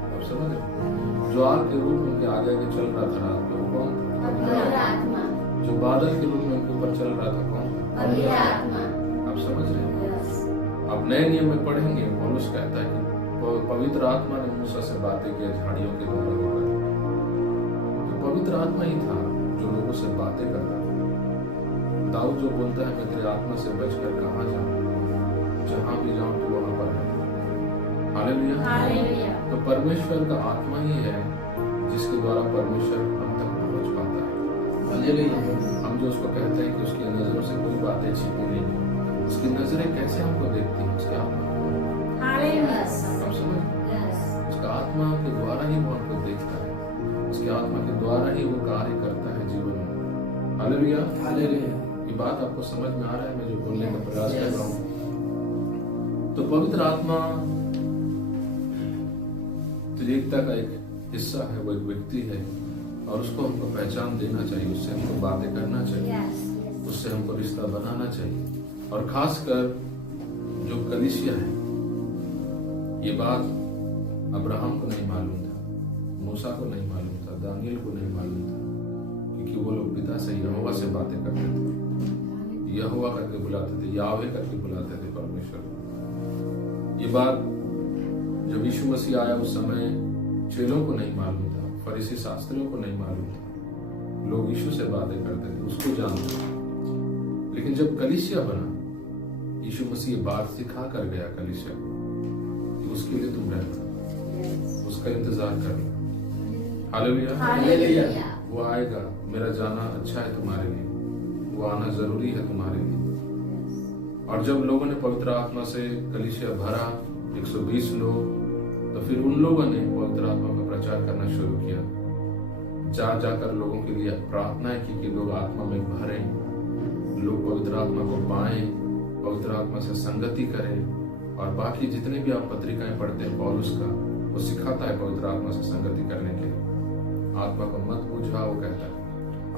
आप समझ रहे? जो आग के रूप में उनके आगे आगे चल रहा था रात में, वो कौन था? पवित्र आत्मा। जो बादल के रूप में उनके ऊपर चल रहा था, कौन था? पवित्र आत्मा। आप समझ रहे हैं? अब नए नियम में पढ़ेंगे, पौलुस कहता है कि पवित्र आत्मा ने मूसा से बातें की झाड़ियों के द्वारा होकर। तो पवित्र आत्मा ही था जो लोगों से बातें करता था। दाऊद जो बोलता है मैं तेरे आत्मा से बचकर कहाँ जाऊं, जहां भी जाऊं तो वहां पर है। हालेलुया। तो परमेश्वर का आत्मा ही है जिसके द्वारा परमेश्वर हम तक पहुंच पाता है। हालेलुया। हम जो उसको कहते हैं कि उसकी नजरों से कोई बातें छिपी नहीं है, उसकी नजरें कैसे हमको देखती हैं? उसके आत्मा। आप समझ? उसका आत्मा के द्वारा ही वो हमको देखता है, उसके आत्मा के द्वारा ही वो कार्य करता है जीवन में। हालेलुया। ये बात आपको समझ में आ रहा है मैं जो बोलने का प्रयास कर रहा हूँ? तो पवित्र आत्मा त्रिएकता का एक हिस्सा है, वो एक व्यक्ति है और उसको हमको पहचान देना चाहिए, उससे हमको बातें करना चाहिए, उससे हमको रिश्ता बनाना चाहिए। और खासकर जो कलीसिया है, ये बात अब्राहम को नहीं मालूम था, मूसा को नहीं मालूम था, दानियल को नहीं मालूम था, क्योंकि वो लोग पिता से यहोवा से बातें करते थे, यहोवा करके बुलाते थे, यावे करके बुलाते थे परमेश्वर। ये बात जब यीशु मसीह आया उस समय चेलों को नहीं मालूम था, फरीसी शास्त्रियों को नहीं मालूम था, लोग यीशु से बातें करते थे, उसको जानते थे। लेकिन जब कलीसिया बना, यीशु मसीह बात सिखा कर गया कलीसिया, उसके लिए तुम रहना, उसका इंतजार करना। हालेलुया। वो आएगा, मेरा जाना अच्छा है तुम्हारे लिए, वो आना जरूरी है तुम्हारे लिए। और जब लोगों ने पवित्र आत्मा से कलीसिया भरा, 120 लोग, तो फिर उन लोगों ने पवित्र आत्मा का प्रचार करना शुरू किया। जा जाकर लोगों के लिए प्रार्थना की कि लोग आत्मा में भरे, लोग पवित्र आत्मा को पाएं, पवित्र आत्मा से संगति करें। और बाकी जितने भी आप पत्रिकाएं पढ़ते हैं पौलुस का, वो सिखाता है पवित्र आत्मा से संगति करने के लिए। आत्मा को मत बुझाओ, वो कहता है,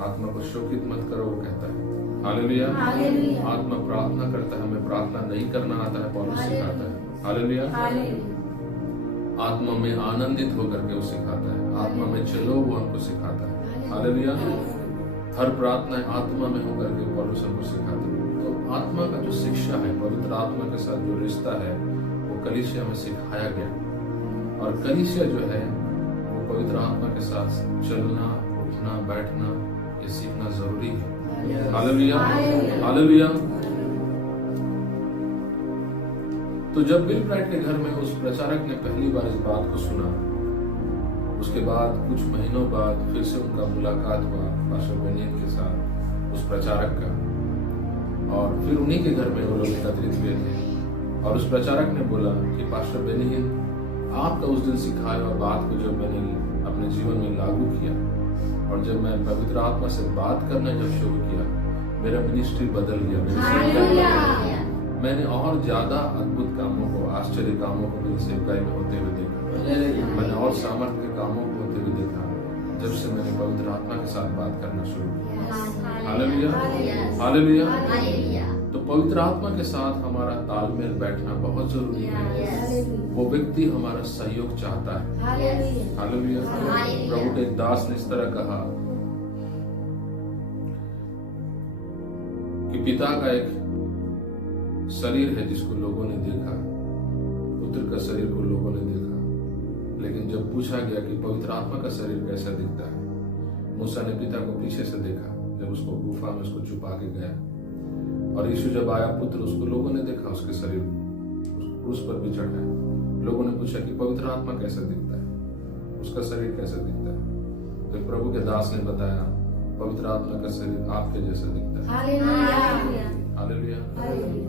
आत्मा को शोकित मत करो, वो कहता है। हालेलुया। आत्मा प्रार्थना करता है, हमें प्रार्थना नहीं करना आता है, पौलुस सिखाता है। हालेलुया। आत्मा में आनंदित होकर के वो सिखाता है, आत्मा में चलो वो हमको सिखाता है। हालेलुया। हर प्रार्थना आत्मा में होकर के पौलुस हमको सिखाता है। तो आत्मा का जो शिक्षा है, पवित्र आत्मा के साथ जो रिश्ता है, वो कलीसिया में सिखाया गया। और कलीसिया जो है वो पवित्र आत्मा के साथ चलना, उठना, बैठना, ये सीखना जरूरी है। हालेलुया। हालेलुया। तो जब बिल ब्राइट के घर में उस प्रचारक ने पहली बार इस बात को सुना, उसके बाद कुछ महीनों बाद फिर से उनका मुलाकात हुआ पास्टर बेनियन के साथ, उस प्रचारक का, और फिर उन्हीं के घर में वो लोग एकत्रित हुए थे। और उस प्रचारक ने बोला कि पास्टर बेनियन, आपका उस दिन सिखाया हुआ बात को जब मैंने अपने जीवन में लागू किया और जब मैं पवित्र आत्मा से बात करना जब शुरू किया, मेरा मिनिस्ट्री बदल गया। मैंने और ज्यादा अद्भुत कामों को, आश्चर्य कामों को मेरी सेवकाई में होते हुए देखा। मैंने और सामर्थ्य के कामों को होते हुए देखा जब से मैंने पवित्र आत्मा के साथ बात करना शुरू किया। हालेलुया। हालेलुया। तो पवित्र आत्मा के साथ हमारा तालमेल बैठना बहुत जरूरी है। वो व्यक्ति हमारा सहयोग चाहता है। हालेलुया। प्रभु के दास ने इस तरह कहा पिता का एक शरीर है जिसको लोगों ने देखा, पुत्र का शरीर को लोगों ने देखा, लेकिन जब पूछा गया कि पवित्र आत्मा का शरीर कैसा दिखता है, मूसा ने पिता को पीछे से देखा जब उसको गुफा में उसको छुपा के गया, और यीशु जब आया पुत्र, उसको लोगों ने देखा, उसके शरीर क्रूस पर भी चढ़ा है। लोगों ने पूछा कि पवित्र आत्मा कैसा दिखता है, उसका शरीर कैसा दिखता है, तो प्रभु के दास ने बताया पवित्र आत्मा का शरीर आपके जैसा दिखता है। हालेलुया,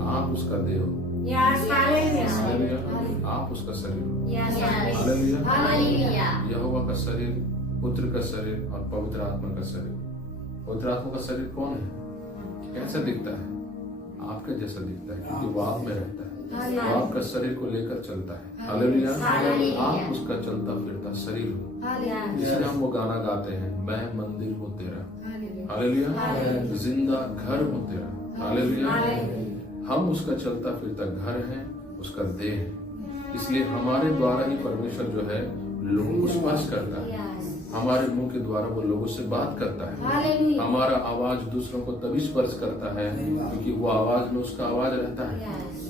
आप उसका देह हो, हालेलुया, आप उसका शरीर हो, हालेलुया। यहोवा का शरीर, पुत्र का शरीर और पवित्र आत्मा का शरीर। पवित्र आत्मा का शरीर कौन है, कैसा दिखता है, आपके जैसा दिखता है, क्योंकि वो आप में रहता है, वो आपका शरीर को लेकर चलता है। हालेलुया, आप उसका चलता फिरता शरीर हो। इसलिए हम वो गाना गाते हैं, मैं मंदिर हूँ तेरा, हालेलुया, जिंदा घर हूँ तेरा, हालेलुया। हम उसका चलता फिरता घर है, उसका देह है। इसलिए हमारे द्वारा ही परमेश्वर जो है लोगों को स्पर्श करता है, हमारे मुंह के द्वारा वो लोगों से बात करता है। हमारा आवाज दूसरों को तभी स्पर्श करता है क्योंकि वो आवाज में उसका आवाज रहता है।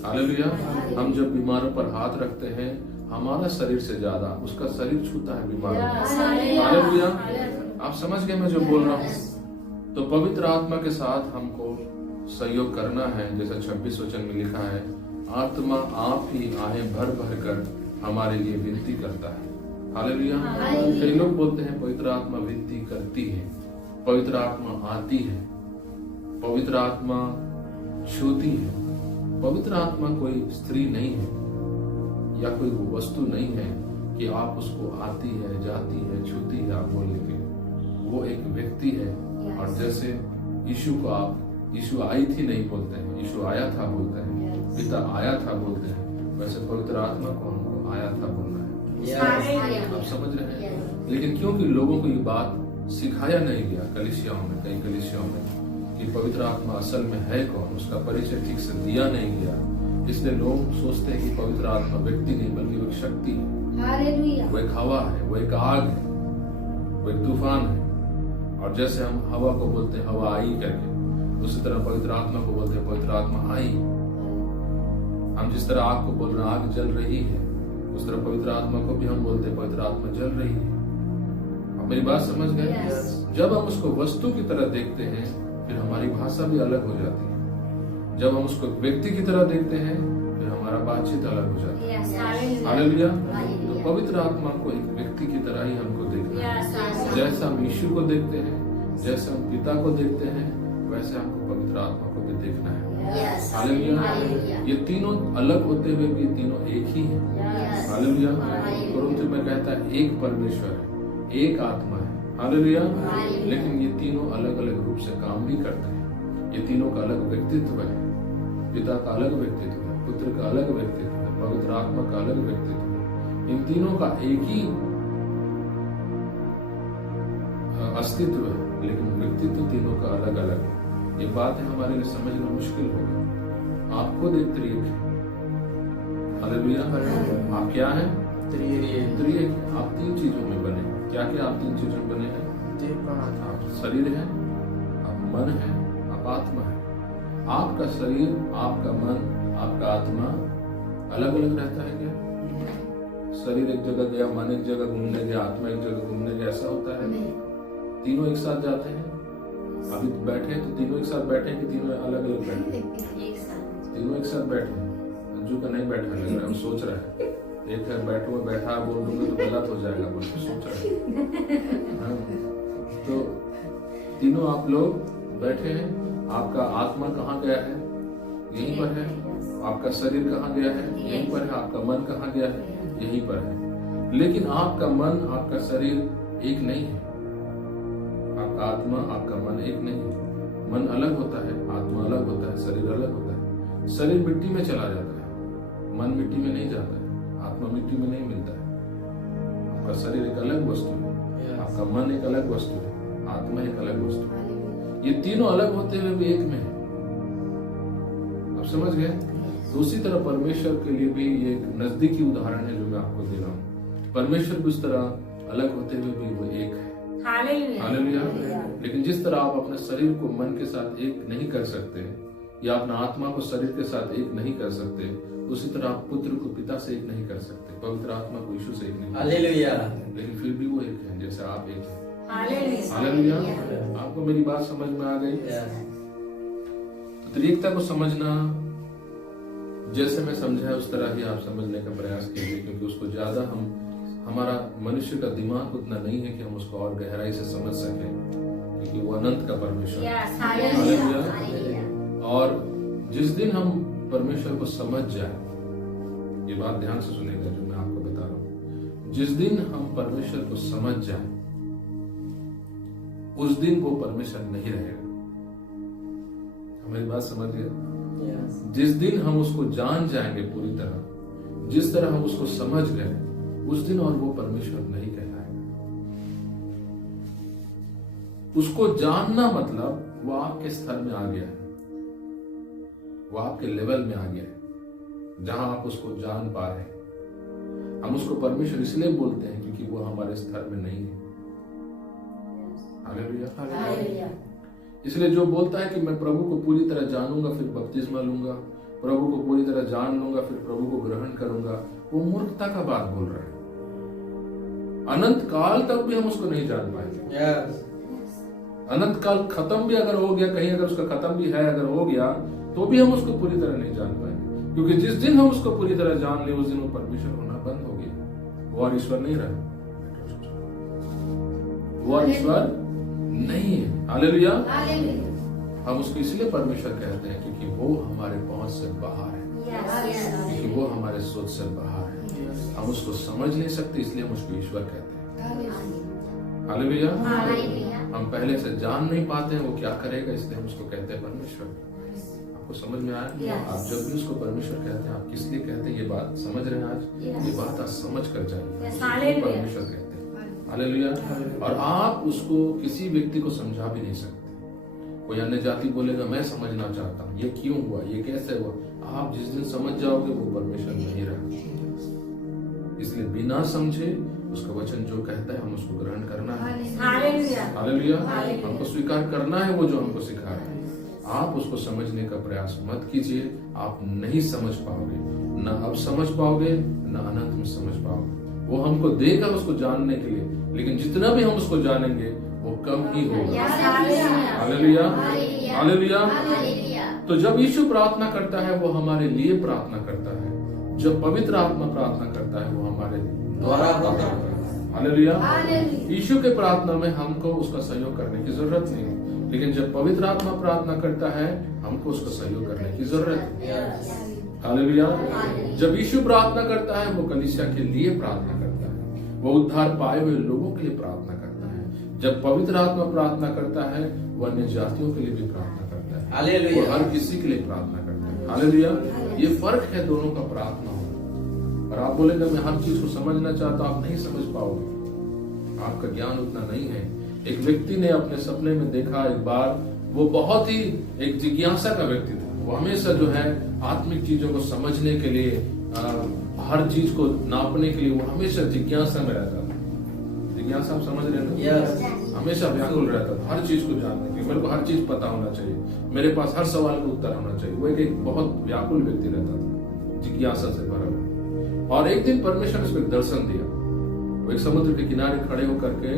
हालेलुया। हम जब बीमारों पर हाथ रखते हैं, हमारा शरीर से ज्यादा उसका शरीर छूता है बीमारों को। हालेलुया। आप समझ गए मैं जो बोल रहा हूँ। तो पवित्र आत्मा के साथ हमको सहयोग करना है, जैसा 26 वचन में लिखा है, आत्मा आप ही आए भर भर कर हमारे लिए विनती करता है। हालेलुया। कई लोग बोलते हैं पवित्र आत्मा विनती करती है, पवित्र आत्मा आती है, पवित्र आत्मा छूती है। पवित्र आत्मा कोई स्त्री नहीं है या कोई वस्तु नहीं है कि आप उसको आती है, जाती है, छूती है आप बोल लेंगे। वो एक व्यक्ति है। और जैसे यीशु को आप यीशु आई थी नहीं बोलते हैं, यीशु आया था बोलते हैं, पिता आया था बोलते हैं, वैसे पवित्र आत्मा को हमको आया था बोलना है। आप समझ रहे हैं। लेकिन क्योंकि लोगों को ये बात सिखाया नहीं गया कलीसियाओं में, कई कलीसियाओं में, कि पवित्र आत्मा असल में है कौन, उसका परिचय ठीक से दिया नहीं गया, इसलिए लोग सोचते हैं कि पवित्र आत्मा व्यक्ति नहीं बल्कि वो एक शक्ति है, वो एक हवा है, वो एक आग है, वो एक तूफान है। और जैसे हम हवा को बोलते हैं हवा आई करके, उसी तरह पवित्र आत्मा को बोलते हैं पवित्र आत्मा आई। हम जिस तरह आग को बोल रहे हैं आग जल रही है, उस तरह पवित्र आत्मा को भी हम बोलते हैं पवित्र आत्मा जल रही है। आप मेरी बात समझ गए? जब हम उसको वस्तु की तरह देखते हैं फिर हमारी भाषा भी अलग हो जाती है। जब हम उसको व्यक्ति की तरह देखते हैं फिर हमारा बातचीत अलग हो जाती है। हालेलुया। तो पवित्र आत्मा को एक व्यक्ति की तरह ही हमको देखना है। जैसे हम यीशु को देखते हैं, जैसे हम पिता को देखते हैं, वैसे हमको पवित्र आत्मा को भी देखना है। हालेलुया। ये तीनों अलग होते हुए भी तीनों एक ही है। हालेलुया। कुरिन्थियों में कहता है एक परमेश्वर है, एक आत्मा है। हालेलुया। लेकिन ये तीनों अलग अलग रूप से काम भी करते हैं। ये तीनों का अलग व्यक्तित्व है। पिता का अलग व्यक्तित्व है, पुत्र का अलग व्यक्तित्व है, पवित्र आत्मा का अलग व्यक्तित्व है। इन तीनों का एक ही अस्तित्व है, लेकिन व्यक्तित्व तीनों का अलग अलग है। ये बात है हमारे लिए समझना मुश्किल होगा। आप खुद एक त्रिएक है। हालेलुया। आप क्या हैं? त्रिएक। आप तीन चीजों में बने। क्या क्या आप तीन चीजों में बने हैं? आप शरीर है, आप मन है, आप आत्मा है। आपका शरीर, आपका मन, आपका आत्मा अलग अलग रहता है क्या? शरीर एक जगह गया, मन एक जगह घूमने गया, आत्मा एक जगह घूमने गया, ऐसा होता है? तीनों एक साथ जाते हैं। अभी बैठे तो तीनों एक साथ बैठे कि तीनों अलग अलग बैठे? तीनों एक साथ बैठे। अंजू का नहीं बैठा लग रहा है, सोच रहा है। एक है बैठा बोल दूंगा तो गलत हो जाएगा, बोल के सोच रहा है। तो तीनों आप लोग बैठे हैं। आपका आत्मा कहाँ गया है? यहीं पर है। आपका शरीर कहाँ गया है? यहीं पर है। आपका मन कहाँ गया है? यहीं पर है। लेकिन आपका मन, आपका शरीर एक नहीं है। आपका आत्मा, आपका मन एक नहीं है। मन अलग होता है, आत्मा अलग होता है, शरीर अलग होता है। शरीर मिट्टी में चला जाता है, मन मिट्टी में नहीं जाता है, आत्मा मिट्टी में नहीं मिलता है। आपका शरीर एक अलग वस्तु है, आपका मन एक अलग वस्तु है, आत्मा एक अलग वस्तु है। ये तीनों अलग होते हुए भी एक में है। आप समझ गए? तो उसी तरह परमेश्वर के लिए भी ये एक नजदीकी उदाहरण है जो मैं आपको दे रहा हूँ। परमेश्वर भी उस तरह अलग होते हुए भी वो एक है। हालेलुया। लेकिन जिस तरह आप अपने शरीर को मन के साथ एक नहीं कर सकते, या अपना आत्मा को शरीर के साथ एक नहीं कर सकते, उसी तरह आप पुत्र को पिता से एक नहीं कर सकते, पवित्र आत्मा को यीशु से एक नहीं कर सकते। हालेलुया। लेकिन फिर भी वो एक है जैसे आप एक हैं। हालेलुया। हालेलुया। आपको मेरी बात समझ में आ गई? तो त्रिएकता को समझना जैसे मैं समझा उस तरह ही आप समझने का प्रयास कीजिए, क्योंकि उसको ज्यादा हमारा मनुष्य का दिमाग उतना नहीं है कि हम उसको और गहराई से समझ सकें, क्योंकि वो अनंत का परमेश्वर है। हालेलुया। और जिस दिन हम परमेश्वर को समझ जाए, ये बात ध्यान से सुनेगा जो मैं आपको बता रहा हूं, जिस दिन हम परमेश्वर को समझ जाए उस दिन वो परमेश्वर नहीं रहेगा। हमारी बात समझ गए? जिस दिन हम उसको जान जाएंगे पूरी तरह, जिस तरह हम उसको समझ गए, उस दिन और वो परमेश्वर नहीं कहलाएगा। उसको जानना मतलब वो आपके स्तर में आ गया है, वो आपके लेवल में आ गया है जहां आप उसको जान पा रहे हैं। हम उसको परमेश्वर इसलिए बोलते हैं क्योंकि वो हमारे स्तर में नहीं है। हालेलुया। इसलिए जो बोलता है कि मैं प्रभु को पूरी तरह जानूंगा फिर बपतिस्मा लूंगा, प्रभु को पूरी तरह जान लूंगा फिर प्रभु को ग्रहण करूंगा, वो मूर्खता का बात बोल रहा है। अनंत काल तक भी हम उसको नहीं जान पाएंगे। अनंत काल खत्म भी अगर हो गया, कहीं अगर उसका खत्म भी है अगर हो गया, तो भी हम उसको पूरी तरह नहीं जान पाएंगे, क्योंकि जिस दिन हम उसको पूरी तरह जान ले उस दिन वो परमेश्वर होना बंद हो गया, वो और ईश्वर नहीं रहा, वो और ईश्वर नहीं है। हालेलुया। हम उसको इसलिए परमेश्वर कहते हैं क्योंकि वो हमारे पहुंच से बाहर है, क्योंकि वो हमारे सोच से बाहर है। हम उसको समझ नहीं सकते, इसलिए हम उसको ईश्वर कहते हैं। हालेलुया। हम पहले से जान नहीं पाते हैं वो क्या करेगा, इसलिए हम उसको कहते हैं परमेश्वर। आपको समझ में आया? आप जब भी उसको परमेश्वर कहते हैं, आप किस लिए कहते हैं ये बात समझ रहे हैं? आज ये बात आज समझ कर जाइए, परमेश्वर कहते हैं। हालेलुया। और आप उसको किसी व्यक्ति को समझा भी नहीं सकते। कोई अन्य जाति बोलेगा मैं समझना चाहता हूँ, ये क्यों हुआ, ये कैसे हुआ, आप जिस दिन समझ जाओगे वो परमेश्वर नहीं रहा। इसलिए बिना समझे उसका वचन जो कहता है हम उसको ग्रहण करना है। हालेलुया। हमको स्वीकार करना है वो जो हमको सिखा रहा है। आप उसको समझने का प्रयास मत कीजिए, आप नहीं समझ पाओगे, न अब समझ पाओगे न अनंत में समझ पाओगे। वो हमको देगा उसको जानने के लिए, लेकिन जितना भी हम उसको जानेंगे वो कम ही होगा। हालेलुया। हालेलुया। तो जब यीशु प्रार्थना करता है वो हमारे लिए प्रार्थना करता है, जब पवित्र आत्मा प्रार्थना करता है वो हमारे द्वारा होता है। हालेलुया। यीशु के प्रार्थना में हमको उसका सहयोग करने की जरूरत नहीं है, लेकिन जब पवित्र आत्मा प्रार्थना करता है हमको उसका सहयोग करने की जरूरत है। हालेलुया। जब यीशु प्रार्थना करता है वो कलीसिया के लिए प्रार्थना करता है, वो उद्धार पाए हुए लोगों के लिए प्रार्थना करता है। जब पवित्र आत्मा प्रार्थना करता है वो अन्य जातियों के लिए भी प्रार्थना करता है। हालेलुया। वो हर किसी के लिए प्रार्थना करता है। हालेलुया। ये फर्क है दोनों का प्रार्थना होना। और आप बोलेगा मैं हर चीज को समझना चाहता हूं, आप नहीं समझ पाओगे, आपका ज्ञान उतना नहीं है। एक व्यक्ति ने अपने सपने में देखा एक बार, वो बहुत ही एक जिज्ञासा का व्यक्ति था। वो हमेशा जो है आत्मिक चीजों को समझने के लिए, हर चीज को नापने के लिए वो हमेशा जिज्ञासा में रहता था। जिज्ञासा आप समझ रहे हैं ना? हमेशा व्याकुल रहता था हर चीज को जानने के लिए। मेरे को हर चीज पता होना चाहिए, मेरे पास हर सवाल का उत्तर होना चाहिए। वो एक बहुत व्याकुल व्यक्ति रहता था, जिज्ञासा से भरा हुआ। और एक दिन परमेश्वर ने उसको एक दर्शन दिया। वो एक समुद्र के किनारे खड़े होकर के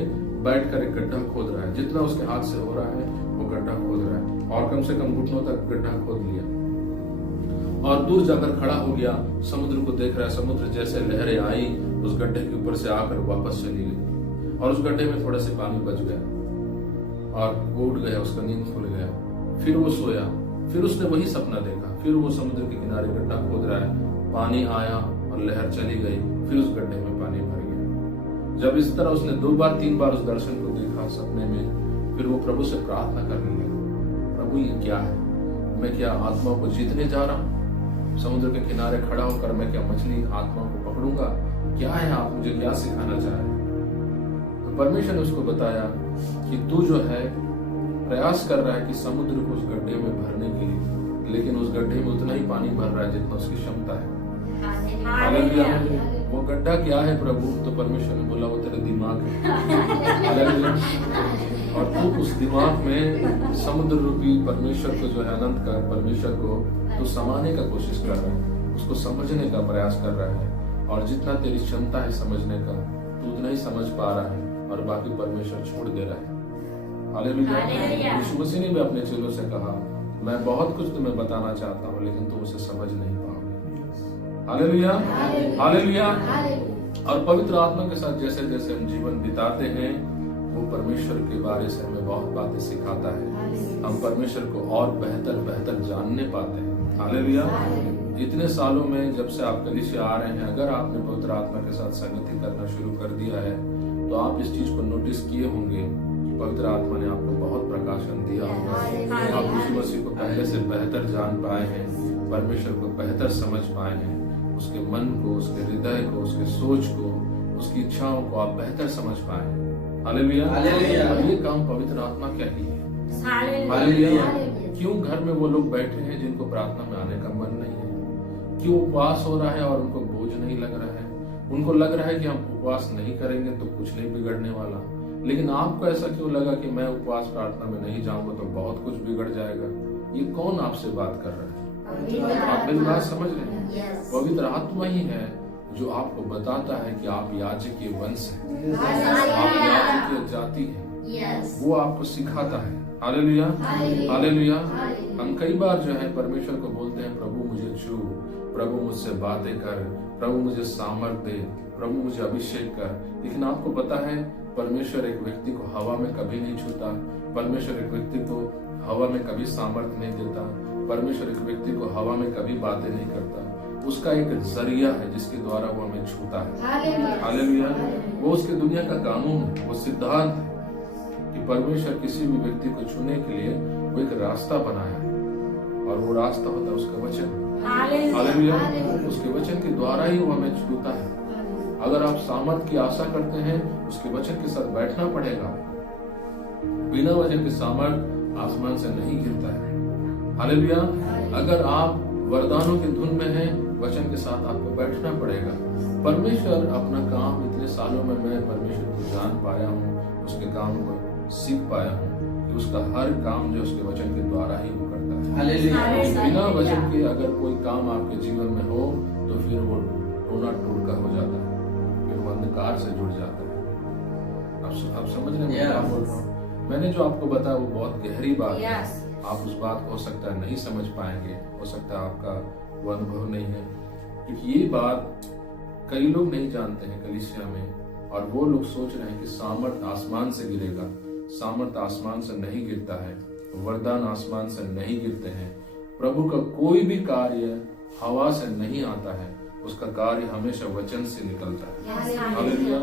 बैठकर एक गड्ढा खोद रहा है। जितना उसके हाथ से हो रहा है वो गड्ढा खोद रहा है, और कम से कम घुटनों तक गड्ढा खोद लिया। और दूर जाकर खड़ा हो गया, समुद्र को देख रहा है। समुद्र जैसे लहरें आई उस गड्ढे के ऊपर से आकर वापस चली गई, और उस गड्ढे में थोड़ा से पानी बच गया और वो उठ गया, उसका नींद खुल गया। फिर वो सोया, फिर उसने वही सपना देखा। फिर वो समुद्र के किनारे गड्ढा खोद रहा है, पानी आया और लहर चली गई, फिर उस गड्ढे में पानी भर गया। जब इस तरह उसने 2 बार 3 बार उस दर्शन को देखा सपने में, फिर वो प्रभु से प्रार्थना करने लगा, प्रभु ये क्या है? मैं क्या आत्मा को जीतने जा रहा हूँ? समुद्र के किनारे खड़ा होकर मैं क्या मछली आत्मा को पकड़ूंगा? क्या है, आप मुझे क्या सिखाना चाह रहे हैं? तो परमेश्वर ने उसको बताया कि तू जो है प्रयास कर रहा है कि समुद्र को उस गड्ढे में भरने के लिए, लेकिन उस गड्ढे में उतना ही पानी भर रहा है जितना उसकी क्षमता है। वो गड्ढा क्या है प्रभु? तो परमेश्वर ने बोला वो तेरा दिमाग है। और तू उस दिमाग में समुद्र रूपी परमेश्वर को जो है अनंत का परमेश्वर को तू समाने का कोशिश कर रहा है, उसको समझने का प्रयास कर रहा है। और जितना तेरी क्षमता है समझने का तू उतना ही समझ पा रहा है और बाकी परमेश्वर छोड़ दे रहा है। हालेलुया। यीशु मसीह ने भी अपने चेलों से कहा, मैं बहुत कुछ तुम्हें बताना चाहता हूँ लेकिन तुम उसे समझ नहीं पाओगे। Hallelujah, hallelujah. और पवित्र आत्मा के साथ जैसे जैसे हम जीवन बिताते हैं वो परमेश्वर के बारे से हमें बहुत बातें सिखाता है। हम परमेश्वर को और बेहतर बेहतर जानने पाते हैं। हालेलुया। इतने सालों में जब से आप कलीसिया आ रहे हैं, अगर आपने पवित्र आत्मा के साथ संगति करना शुरू कर दिया है तो आप इस चीज को नोटिस किए होंगे कि पवित्र आत्मा ने आपको बहुत प्रकाशन दिया होगा। आप यीशु मसीह को पहले से बेहतर जान पाए हैं, परमेश्वर को बेहतर समझ पाए हैं, उसके मन को, उसके हृदय को, उसके सोच को, उसकी इच्छाओं को आप बेहतर समझ पाए हैं। हालेलुया। और ये काम पवित्र आत्मा क्या ही है। हालेलुया। क्यों घर में वो लोग बैठे हैं जिनको प्रार्थना में आने का मन नहीं है? क्यों उपवास हो रहा है और उनको बोझ नहीं लग रहा है? उनको लग रहा है कि हम उपवास नहीं करेंगे तो कुछ नहीं बिगड़ने वाला। लेकिन आपको ऐसा क्यों लगा कि मैं उपवास प्रार्थना में नहीं जाऊंगा तो बहुत कुछ बिगड़ जाएगा? ये कौन आपसे बात कर रहा है? आप मेरी बात समझ रहे हैं? पवित्र आत्मा ही है जो आपको बताता है कि आप याजकीय वंश हैं, आप याजकीय जाति हैं। वो आपको सिखाता है। Hallelujah, hallelujah. हम कई बार जो है परमेश्वर को बोलते हैं, प्रभु मुझे छू, प्रभु मुझसे बातें कर, प्रभु मुझे सामर्थ्य दे, प्रभु मुझे अभिषेक कर। लेकिन आपको पता है परमेश्वर एक व्यक्ति को हवा में कभी नहीं छूता, परमेश्वर एक व्यक्ति को हवा में कभी सामर्थ्य नहीं देता, परमेश्वर एक व्यक्ति को हवा में कभी बातें नहीं करता। उसका एक जरिया है जिसके द्वारा वो हमें छूता है। हालेलुया। वो उसके दुनिया का कानून है, वो सिद्धांत है कि परमेश्वर किसी भी व्यक्ति को छूने के लिए वो एक रास्ता बनाया है और वो रास्ता होता है उसका वचन। हालेलुया। उसके वचन के द्वारा ही वो हमें छूता है। अगर आप सामर्थ की आशा करते हैं उसके वचन के साथ बैठना पड़ेगा। बिना वचन के सामर्थ आसमान से नहीं गिरता है। हालेलुया। अगर आप वरदानों की धुन में हैं, वचन के साथ आपको बैठना पड़ेगा। परमेश्वर अपना काम इतने सालों में मैं परमेश्वर को जान पाया हूँ, उसके काम को सीख पाया हूँ कि उसका हर काम जो उसके वचन के द्वारा ही वो करता है। हालेलुया। बिना वचन के अगर कोई काम आपके जीवन में हो तो फिर वो टोना टोटका हो जाता है, फिर वो अंधकार से जुड़ जाता है। आप समझ रहे हैं क्या बोल रहा हूँ? मैंने जो आपको बताया वो बहुत गहरी बात है। आप उस बात को हो सकता है नहीं समझ पाएंगे, हो सकता है आपका वो अनुभव नहीं है, क्योंकि ये बात कई लोग नहीं जानते हैं कलीसिया में। और वो लोग सोच रहे हैं कि सामर्थ आसमान से गिरेगा। सामर्थ आसमान से नहीं गिरता है, वरदान आसमान से नहीं गिरते हैं। प्रभु का कोई भी कार्य हवा से नहीं आता है, उसका कार्य हमेशा वचन से निकलता है। हालेलुया।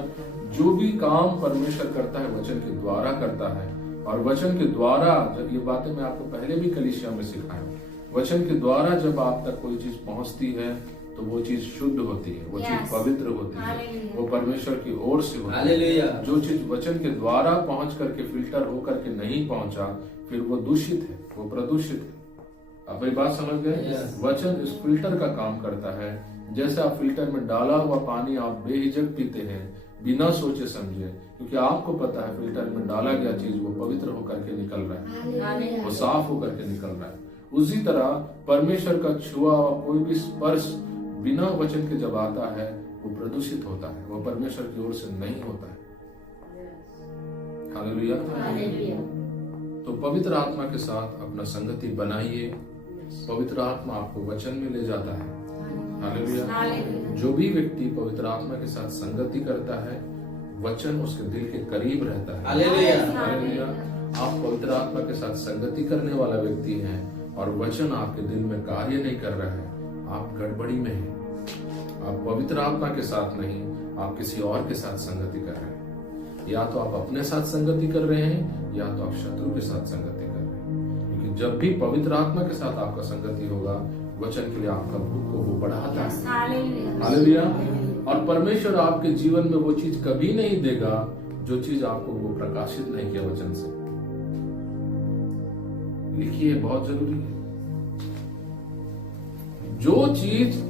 जो भी काम परमेश्वर करता है वचन के द्वारा करता है। और वचन के द्वारा, जब ये बातें मैं आपको पहले भी कलीसिया में सिखाया, वचन के द्वारा जब आप तक कोई चीज पहुंचती है तो वो चीज शुद्ध होती है, वो चीज पवित्र होती है, वो परमेश्वर की ओर से होती है। जो चीज वचन के द्वारा पहुंच करके फिल्टर होकर के नहीं पहुंचा फिर वो दूषित है, वो प्रदूषित है। आप ये बात समझ गए? वचन इस फिल्टर का काम करता है। जैसे आप फिल्टर में डाला हुआ पानी आप बेहिचक पीते हैं बिना सोचे समझे, क्योंकि आपको पता है फिल्टर में डाला गया चीज वो पवित्र होकर के निकल रहा है, वो साफ होकर के निकल रहा है। उसी तरह परमेश्वर का छुआ हुआ कोई भी स्पर्श बिना वचन के जब आता है वो प्रदूषित होता है, वो परमेश्वर की ओर से नहीं होता है। हालेलुया। तो पवित्र आत्मा के साथ अपना संगति बनाइए। पवित्र आत्मा आपको वचन में ले जाता है। हालेलुया। जो भी व्यक्ति पवित्र आत्मा के साथ संगति करता है वचन उसके दिल के करीब रहता है। हालेलुया। आप पवित्र आत्मा के साथ संगति करने वाला व्यक्ति हैं और वचन आपके दिल में कार्य नहीं कर रहा है, आप गड़बड़ी में हैं। आप पवित्र आत्मा के साथ नहीं, आप किसी और के साथ संगति कर रहे हैं। या तो आप अपने साथ संगति कर रहे हैं या तो आप शत्रु के साथ संगति कर रहे हैं। क्योंकि जब भी पवित्र आत्मा के साथ आपका संगति होगा वचन के लिए आपका भूख को वो बढ़ाता है। हालेलुया। और परमेश्वर आपके जीवन में वो चीज कभी नहीं देगा जो चीज आपको वो प्रकाशित नहीं किया वचन से। लिखिए, बहुत जरूरी है। जो चीज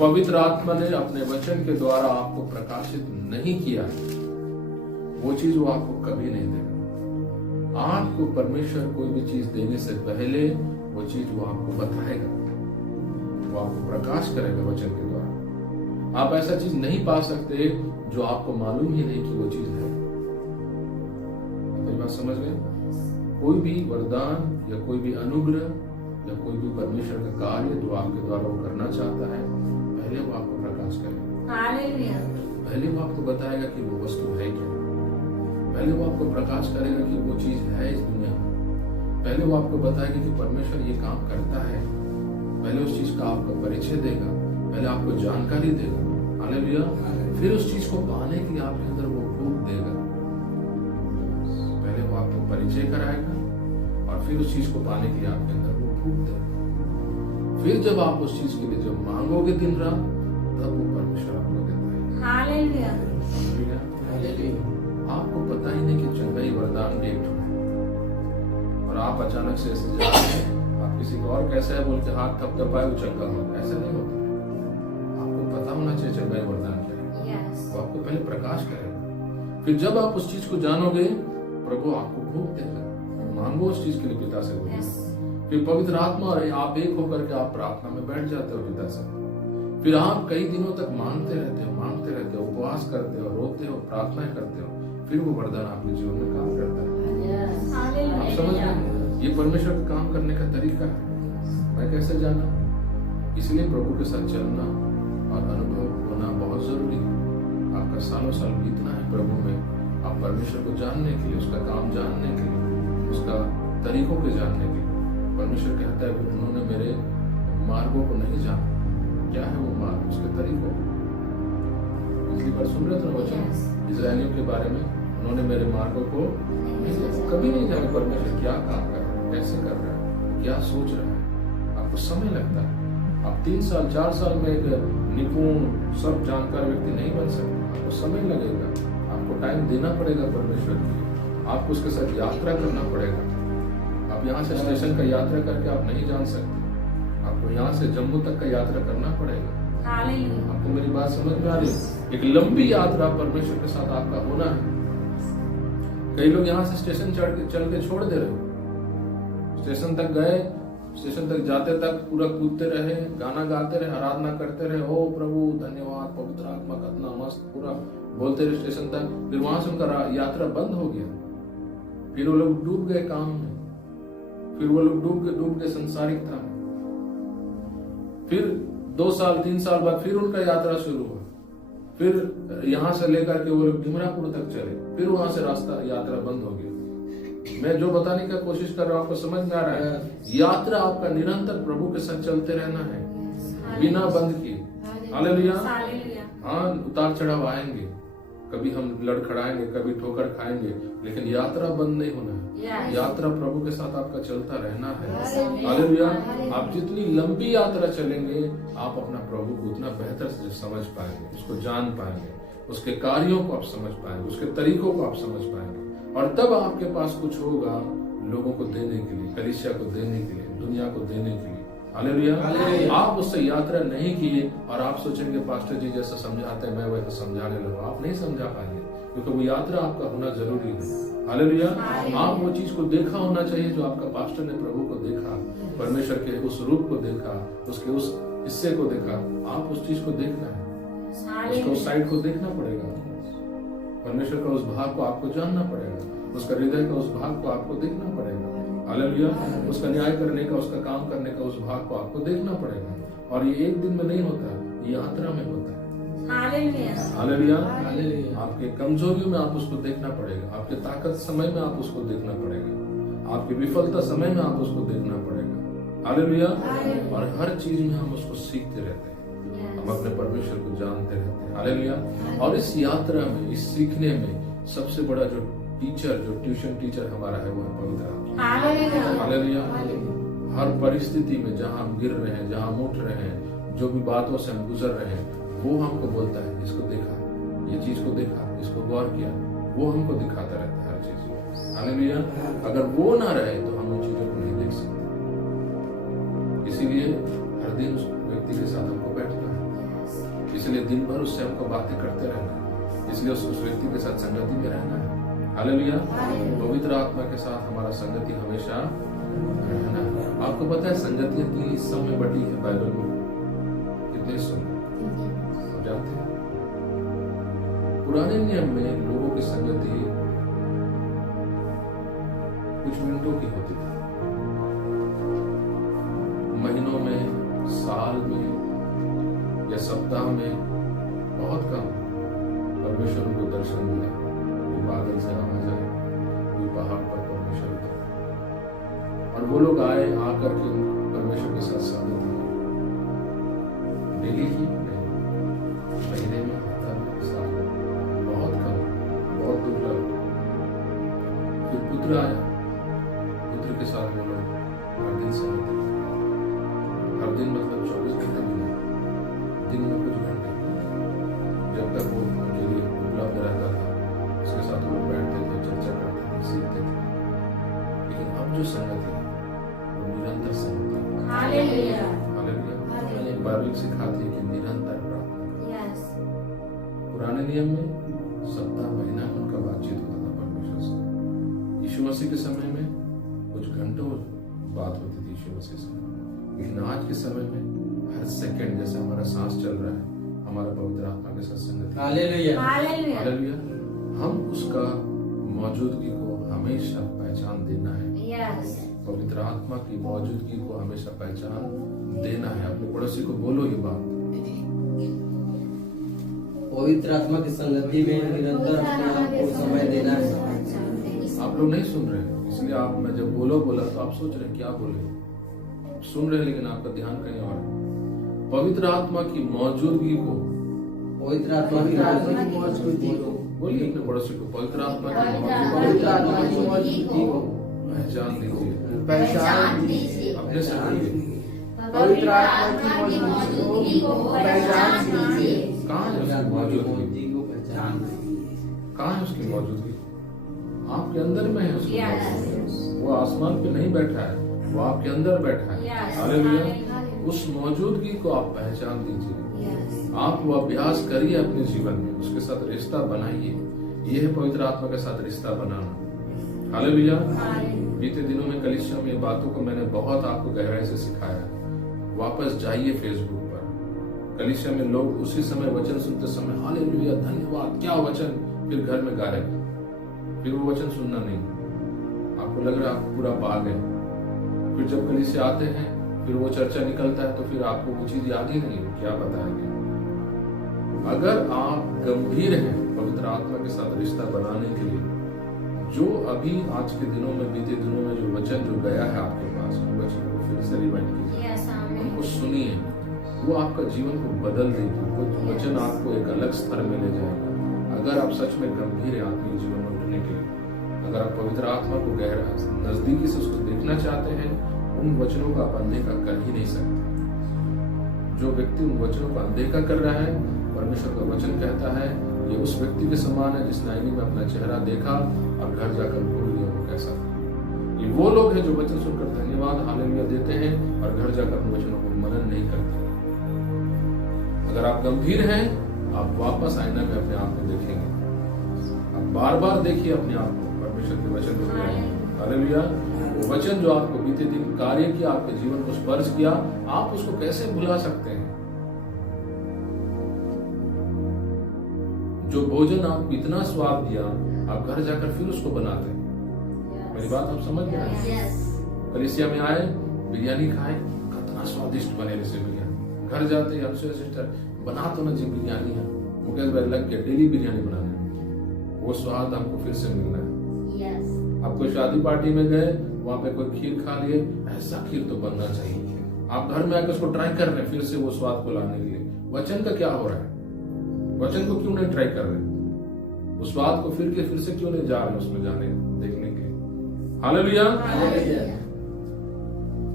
पवित्र आत्मा ने अपने वचन के द्वारा आपको प्रकाशित नहीं किया, वो चीज वो आपको कभी नहीं देगा। आपको परमेश्वर कोई भी चीज देने से पहले वो चीज वो आपको बताएगा, वो आपको प्रकाश करेगा वचन के द्वारा। आप ऐसा चीज नहीं पा सकते जो आपको मालूम ही नहीं कि वो चीज है। बात समझ गए? कोई भी वरदान या कोई भी अनुग्रह या कोई भी परमेश्वर का कार्य जो आपके द्वारा वो करना चाहता है, पहले वो आपको प्रकाश करेगा। पहले वो आपको बताएगा कि वो वस्तु है क्या। पहले वो आपको प्रकाश करेगा कि वो चीज है इस दुनिया में। पहले वो आपको बताएगा कि परमेश्वर ये काम करता है। पहले उस चीज का आपको परिचय देगा, पहले आपको जानकारी देगा। हालेलुया। फिर उस चीज को पाने के लिए आपके अंदर वो भूख देगा। पहले वो आपको परिचय कराएगा और फिर उस चीज को पाने के लिए आपके अंदर वो भूख देगा। फिर जब आप उस चीज के लिए जब मांगोगे दिन रात, तब वो परमेश्वर आपको देता है। हालेलुया। आपको पता ही नहीं कि चंगाई वरदान भी एक है, और आप अचानक से ऐसे जा रहे हैं, आप किसी को और कैसे है बोल के हाथ थपथपाए वो चंगा हो, ऐसा नहीं होता। आपको पता होना चाहिए चंगाई वरदान क्या है। वो आपको पहले प्रकाश करेगा। फिर जब आप उस चीज को जानोगे, प्रभु आपको भूख देगा। मांगो उस चीज के लिए पिता से बोलो। फिर पवित्र आत्मा और आप एक होकर के आप प्रार्थना में बैठ जाते हो पिता से। फिर आप कई दिनों तक मांगते रहते हो, उपवास करते हो, रोते हो, प्रार्थनाएं करते हो। फिर वो वरदान आपके जीवन में काम करता है। आप समझ गए? ये परमेश्वर का काम करने का तरीका है। मैं कैसे जाना? इसलिए प्रभु के साथ चलना और अनुभव होना बहुत जरूरी है। आपका सालों साल बीतना है प्रभु में, आप परमेश्वर को जानने के लिए, उसका काम जानने के लिए, उसका तरीकों को जानने के लिए। परमेश्वर कहता है उन्होंने मेरे मार्गों को नहीं जाना। क्या है वो मार्ग? उसके तरीकों। पिछली बार सुन रहे थे वचन इजराइलियों के बारे में, उन्होंने मेरे मार्गों को कभी नहीं जाना। परमेश्वर क्या काम कर रहा है, कैसे कर रहा है, क्या सोच रहा है। आपको समय लगता है। आप 3 साल 4 साल में एक निपुण सब जानकार व्यक्ति नहीं बन सकते। आपको समय लगेगा, आपको टाइम देना पड़ेगा परमेश्वर के लिए। आपको उसके साथ यात्रा करना पड़ेगा। आप यहाँ से स्टेशन का यात्रा करके आप नहीं जान सकते। आपको यहाँ से जम्मू तक का यात्रा करना पड़ेगा। आपको मेरी बात समझ में आ रही है? एक लंबी यात्रा परमेश्वर के साथ आपका होना है। कई लोग यहाँ से स्टेशन चल के छोड़ दे रहे। स्टेशन तक गए, स्टेशन तक जाते तक पूरा कूदते रहे, गाना गाते रहे, आराधना करते रहे, ओ प्रभु धन्यवाद, पवित्र आत्मा कितना मस्त, पूरा बोलते रहे स्टेशन तक। फिर वहां से उनका यात्रा बंद हो गया। फिर वो लोग डूब गए काम में, फिर वो लोग डूब गए संसारिकता में। फिर 2 साल 3 साल बाद फिर उनका यात्रा शुरू हुआ। फिर यहाँ से लेकर के वो लोग डिमरापुर तक चले, फिर वहां से रास्ता यात्रा बंद हो गया। मैं जो बताने का कोशिश कर रहा हूँ आपको समझ में आ रहा है? यात्रा आपका निरंतर प्रभु के साथ चलते रहना है, बिना बंद किए। हालेलुया। हाँ, उतार चढ़ाव आएंगे, कभी हम लड़खड़ाएंगे, कभी ठोकर खाएंगे, लेकिन यात्रा बंद नहीं होना है। यात्रा प्रभु के साथ आपका चलता रहना है। हालेलुया। आप जितनी लंबी यात्रा चलेंगे, आप अपना प्रभु को उतना बेहतर से समझ पाएंगे, उसको जान पाएंगे, उसके कार्यों को आप समझ पाएंगे, उसके तरीकों को आप समझ पाएंगे। और तब आपके पास कुछ होगा लोगों को देने के लिए, कलीसिया को देने के लिए, दुनिया को देने के लिए। हालेलुया। आप उससे यात्रा नहीं किए और आप सोचेंगे पास्टर जी जैसा समझाते हैं मैं वैसा समझाने लगा, आप नहीं समझा पाएंगे, क्योंकि वो यात्रा आपका होना जरूरी है। हालेलुया। आप वो चीज को देखा होना चाहिए जो आपका पास्टर ने प्रभु को देखा, परमेश्वर के उस रूप को देखा, उसके उस हिस्से को देखा। आप उस चीज को देखना है, उसको उस साइड को देखना पड़ेगा। परमेश्वर का उस भाग को आपको जानना पड़ेगा, उसका हृदय का उस भाग को आपको देखना पड़ेगा। हालेलुया। उसका न्याय करने का, उसका काम करने का उस भाग को आपको देखना पड़ेगा। और ये एक दिन में नहीं होता, ये यात्रा में होता है। हालेलुया। आपके कमजोरियों में आप उसको देखना पड़ेगा, आपके ताकत समय में आप उसको देखना पड़ेगा, आपकी विफलता समय में आप उसको देखना पड़ेगा। हालेलुया। और हर चीज में हम उसको सीखते रहते हैं, हम अपने परमेश्वर को जानते रहते हैं। हालेलुया। और इस यात्रा में, इस सीखने में सबसे बड़ा जो टीचर, जो ट्यूशन टीचर हमारा है वो है पवित्र आत्मा। हालेलुया। हर परिस्थिति में जहां हम गिर रहे हैं, जहां हम उठ रहे हैं, जो भी बातों से हम गुजर रहे हैं, वो हमको बोलता है इसको देखा, ये चीज को देखा, इसको गौर किया, वो हमको दिखाता रहता है हर चीज को। हालेलुया। अगर वो ना रहे तो हम उन चीजों को नहीं देख सकते। इसीलिए हर दिन उस व्यक्ति के साथ हमको बैठना है, इसलिए दिन भर उससे हमको बातें करते रहना है। इसलिए उस व्यक्ति के साथ संगति में रहना है। हालेलुया। पवित्र आत्मा के साथ हमारा संगति हमेशा रहना है। आपको पता है संगतियां की इस समय बटी है बाइबल में कितने सुन जानते हैं? पुराने नियम में लोगों की संगति कुछ मिनटों की होती थी, महीनों में, साल में या सप्ताह में बहुत कम परमेश्वर उनको दर्शन दिया। कोई बादल से आवाज आई, कोई पहाड़ पर परमेश्वर थे और वो लोग आए, आकर के परमेश्वर के साथ संगति की। डेली की नहीं, महीने में, हफ्ता में, साल में, बहुत कम, बहुत दुर्लभ। फिर पुत्र आया, पुत्र के साथ वो लोग हर दिन संगति, हर दिन मतलब 24 घंटे में, दिन में कुछ घंटे, जब तक वो उनके लिए उपलब्ध रहता था उसके साथ वो बैठते थे, चर्चा करते थे, सीखते थे। लेकिन अब जो संगति है वो निरंतर संगति है। हालेलुया। हालेलुया। बाइबल सिखाती है कि निरंतर प्रार्थना करो। पुराने नियम में सप्ताह, महीना में उनका बातचीत होता था परमेश्वर से। यीशु मसीह के समय में कुछ घंटों बात होती थी यीशु मसीह से, लेकिन आज के समय में हर सेकंड जैसे हमारा सांस चल रहा है, हमारा पवित्र आत्मा के साथ संगति। हालेलुया। हालेलुया। हम उसका मौजूदगी को हमेशा पहचान देना है। पवित्र आत्मा की मौजूदगी को हमेशा पहचान देना है। अपने पड़ोसी को बोलो ये बात। पवित्र आत्मा की संगति में निरंतर अपने आप को समय देना है। आप लोग नहीं सुन रहे, इसलिए आप, मैं जब बोला तो आप सोच रहे क्या बोले, सुन रहे लेकिन आपका ध्यान कहीं और है। पवित्र आत्मा की मौजूदगी को, पवित्र आत्मा की मौजूदगी को, बोलिए अपने पड़ोसी को, पवित्र आत्मा की मौजूदगी को पहचान लीजिए, पहचान लीजिए। अपने से बोलिए, पवित्र आत्मा की मौजूदगी को पहचान लीजिए। कहाँ है उसकी मौजूदगी? को पहचान लीजिए। कहाँ है उसकी मौजूदगी? आपके अंदर में है उसकी मौजूदगी। वो आसमान पे नहीं बैठा है, वो आपके अंदर बैठा है। हालेलुया। उस मौजूदगी को आप पहचान लीजिए। आप वो अभ्यास करिए अपने जीवन में, उसके साथ रिश्ता बनाइए। ये है पवित्र आत्मा के साथ रिश्ता बनाना। हालेलुया। बीते दिनों में कलीसिया में बातों को मैंने बहुत आपको गहराई से सिखाया। वापस जाइए फेसबुक पर, कलीसिया में लोग उसी समय वचन सुनते समय हालेलुया धन्यवाद क्या वचन, फिर घर में गायब, फिर वो वचन सुनना नहीं। आपको लग रहा है आप पूरा बाग है। फिर जब कलीसिया आते हैं, फिर वो चर्चा निकलता है तो फिर आपको वो चीज याद ही नहीं है, क्या बताएंगे। अगर आप गंभीर हैं पवित्र आत्मा के साथ रिश्ता बनाने के लिए, जो अभी आज के दिनों में, बीते दिनों में जो वचन जो गया है आपके पास, वचन को फिर से रिवाइंड कीजिए, उनको सुनिए, वो आपका जीवन को बदल देगी। वो वचन आपको एक अलग स्तर में ले जाएगा। अगर आप सच में गंभीर हैं आत्मिक जीवन में उठने के लिए, अगर आप पवित्र आत्मा को गहरा नजदीकी से उसको देखना चाहते हैं, उन वचनों का आप अनदेखा कर ही नहीं सकते। जो व्यक्ति उन वचनों का अनदेखा कर रहा है, परमेश्वर का वचन कहता है ये उस व्यक्ति के समान है जिसने आईने में अपना चेहरा देखा और घर जाकर भूल गया वो कैसा था। ये वो लोग हैं जो वचन सुनकर धन्यवाद हालेलुया देते हैं और घर जाकर उन वचनों को मनन नहीं करते। अगर आप गंभीर हैं, आप वापस आईना में अपने आप को देखेंगे। आप बार बार देखिए अपने आप को, परमेश्वर के वचन को हालेलुया। वो वचन जो आपको बीते दिन कार्य किया, आपके जीवन को स्पर्श किया, आप उसको कैसे भुला सकते हैं। जो भोजन आपको इतना स्वाद दिया, आप घर जाकर फिर उसको बनाते हैं। मेरी बात आप समझ गए? कलीसिया में आए, बिरयानी खाए, कितना स्वादिष्ट बने जैसे बिरयानी। घर जाते हैं, अनसुया सिस्टर बना तो ना जी बिरयानी है, मुकेश भाई लग गया डेली बिरयानी बनाने, वो स्वाद हमको फिर से मिलना है। आप कोई शादी पार्टी में गए, वहां पे कोई खीर खा लिए, ऐसा खीर तो बनना चाहिए। आप घर में आकर उसको ट्राई कर रहे हैं फिर से वो स्वाद को लाने के लिए। वचन का क्या हो रहा है? वचन को क्यों नहीं ट्राई कर रहे? उस बात को फिर से क्यों नहीं जा रहे उसमें जाने देखने के लिए? हालेलुया।